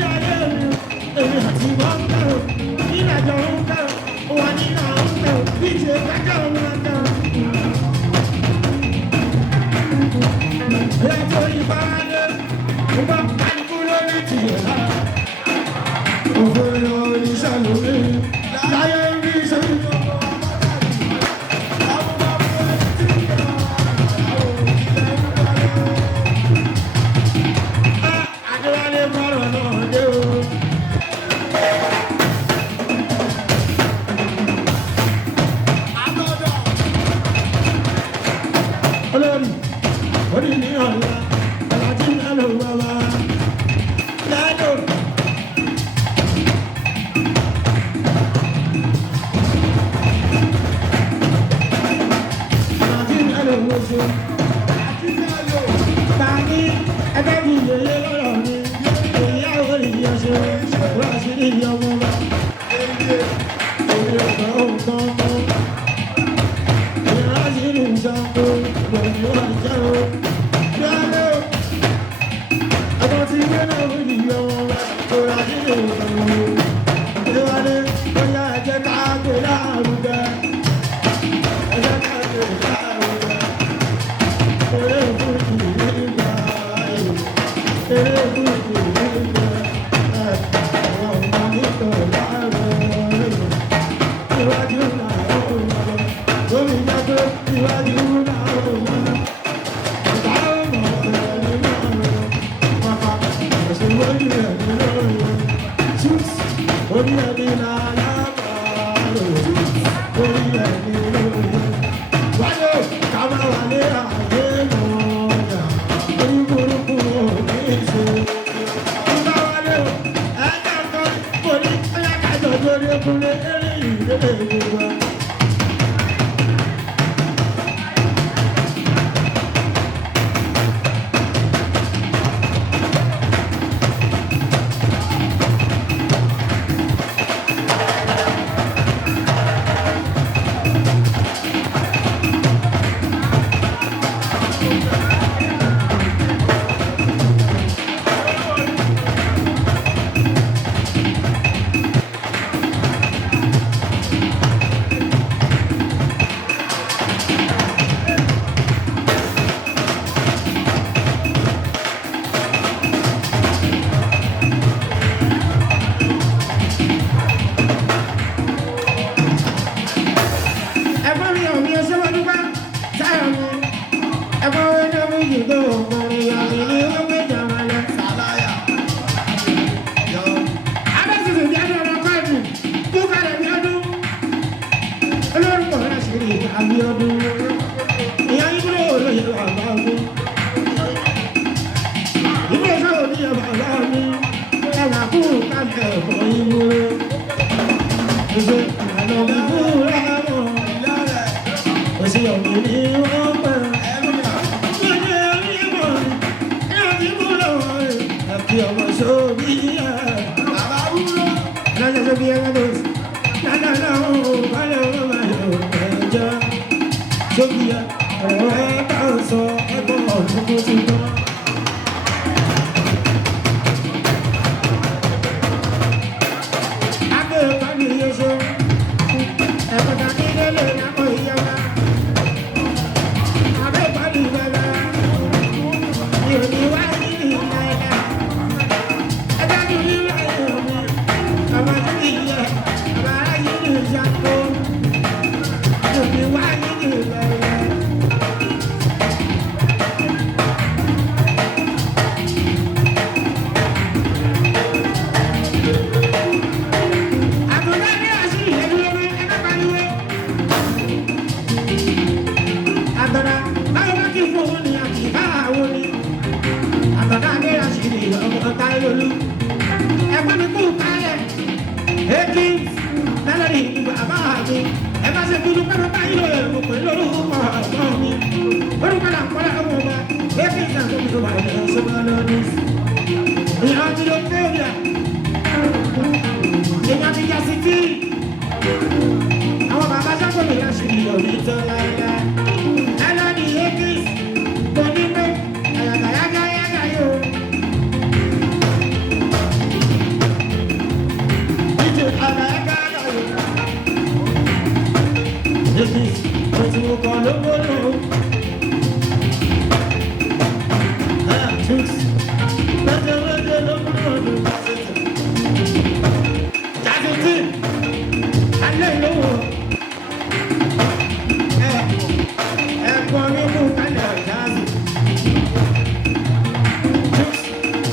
Thank you.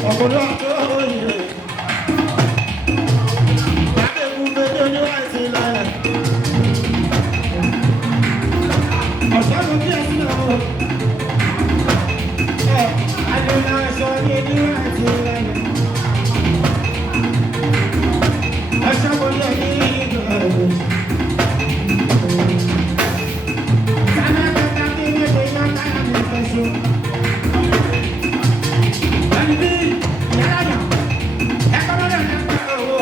ọ̀pọ̀lọpọ̀ àtọ́wọ́ yìí. Adékun bèbè oníwà ìsìn lọ́la. Ọ̀sán mi kí ẹ̀sìn náà wò. Àdéhùn aṣọ mi oníwà ìsìn lọ́la. Aṣọ wo lè ní ìgbà rẹ̀? Sábà kàkà kí wọ́n ṣe yọ káyọ̀ ní ìfẹsọ̀. Àbí yàrá yọ̀, ẹ̀ka mọ́lẹ̀ ní ẹ̀ka owó.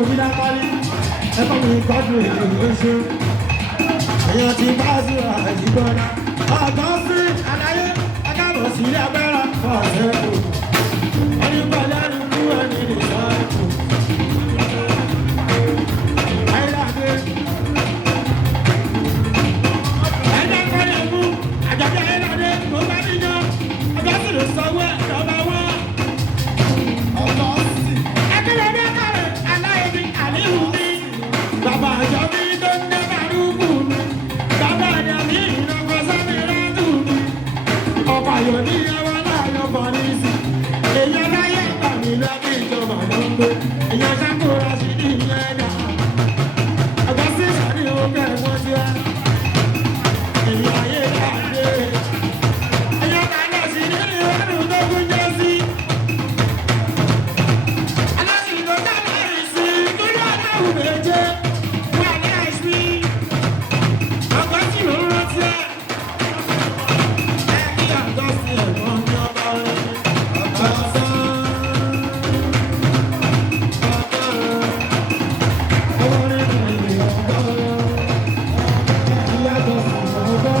gbogbo bí lápálí ẹ̀kọ́ mi kọ́jú èso èèyàn ti bá sí àdìgbọ́lá ọ̀gá sí àdáyé akábọ̀ sí agbára ọ̀sẹ̀ kù wọ́n ní bọ́ lẹ́nu kú ẹni ìsọ́ọ̀kù ayélujáde ẹ̀jẹ̀ kárí ẹ̀kú àjọ̀dá ayélujáde ló bá níjọ́ ọ̀gá sì ló sanwó ẹ̀ lọ́ba wá ọ̀gá sì ẹ̀kẹ́lẹ́ bá kàlẹ̀ aláìní àníhù ní bàbá àjọ ní tó ń dẹ́ bàrúkù mi bàbá àjọ ní ìrànwọ́ sábẹ́ rádù mi ọ̀pá yóò ní ìyàwó láàyò bọ̀rìsì èèyàn láyé àmì lẹ́bí ìjọba ló ń gbé èèyàn sákòrò láti ní ìlú ẹ̀dá ọ̀gá sí ìsàrí oúnjẹ ìwọ́n ti wá èèyàn ayé káàdé èèyàn kàlọ́ sí nílé ọdún tó kún jẹ́ sí alásìkò tẹ́lẹ̀ ìsìn tó yọ ọlọ́run méje ní aláìsí ọ̀gá sí ló ń rántí ẹ̀ ẹ̀yìn àjọ sí ẹ̀gbọ́n ní ọba rẹ̀ ọ̀gá sá ọ̀gá rẹ̀ ní ọ̀gá ìyàgò ọ̀gá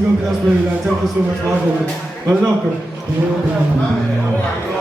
God bless you. Thank you so much for having me. I love you.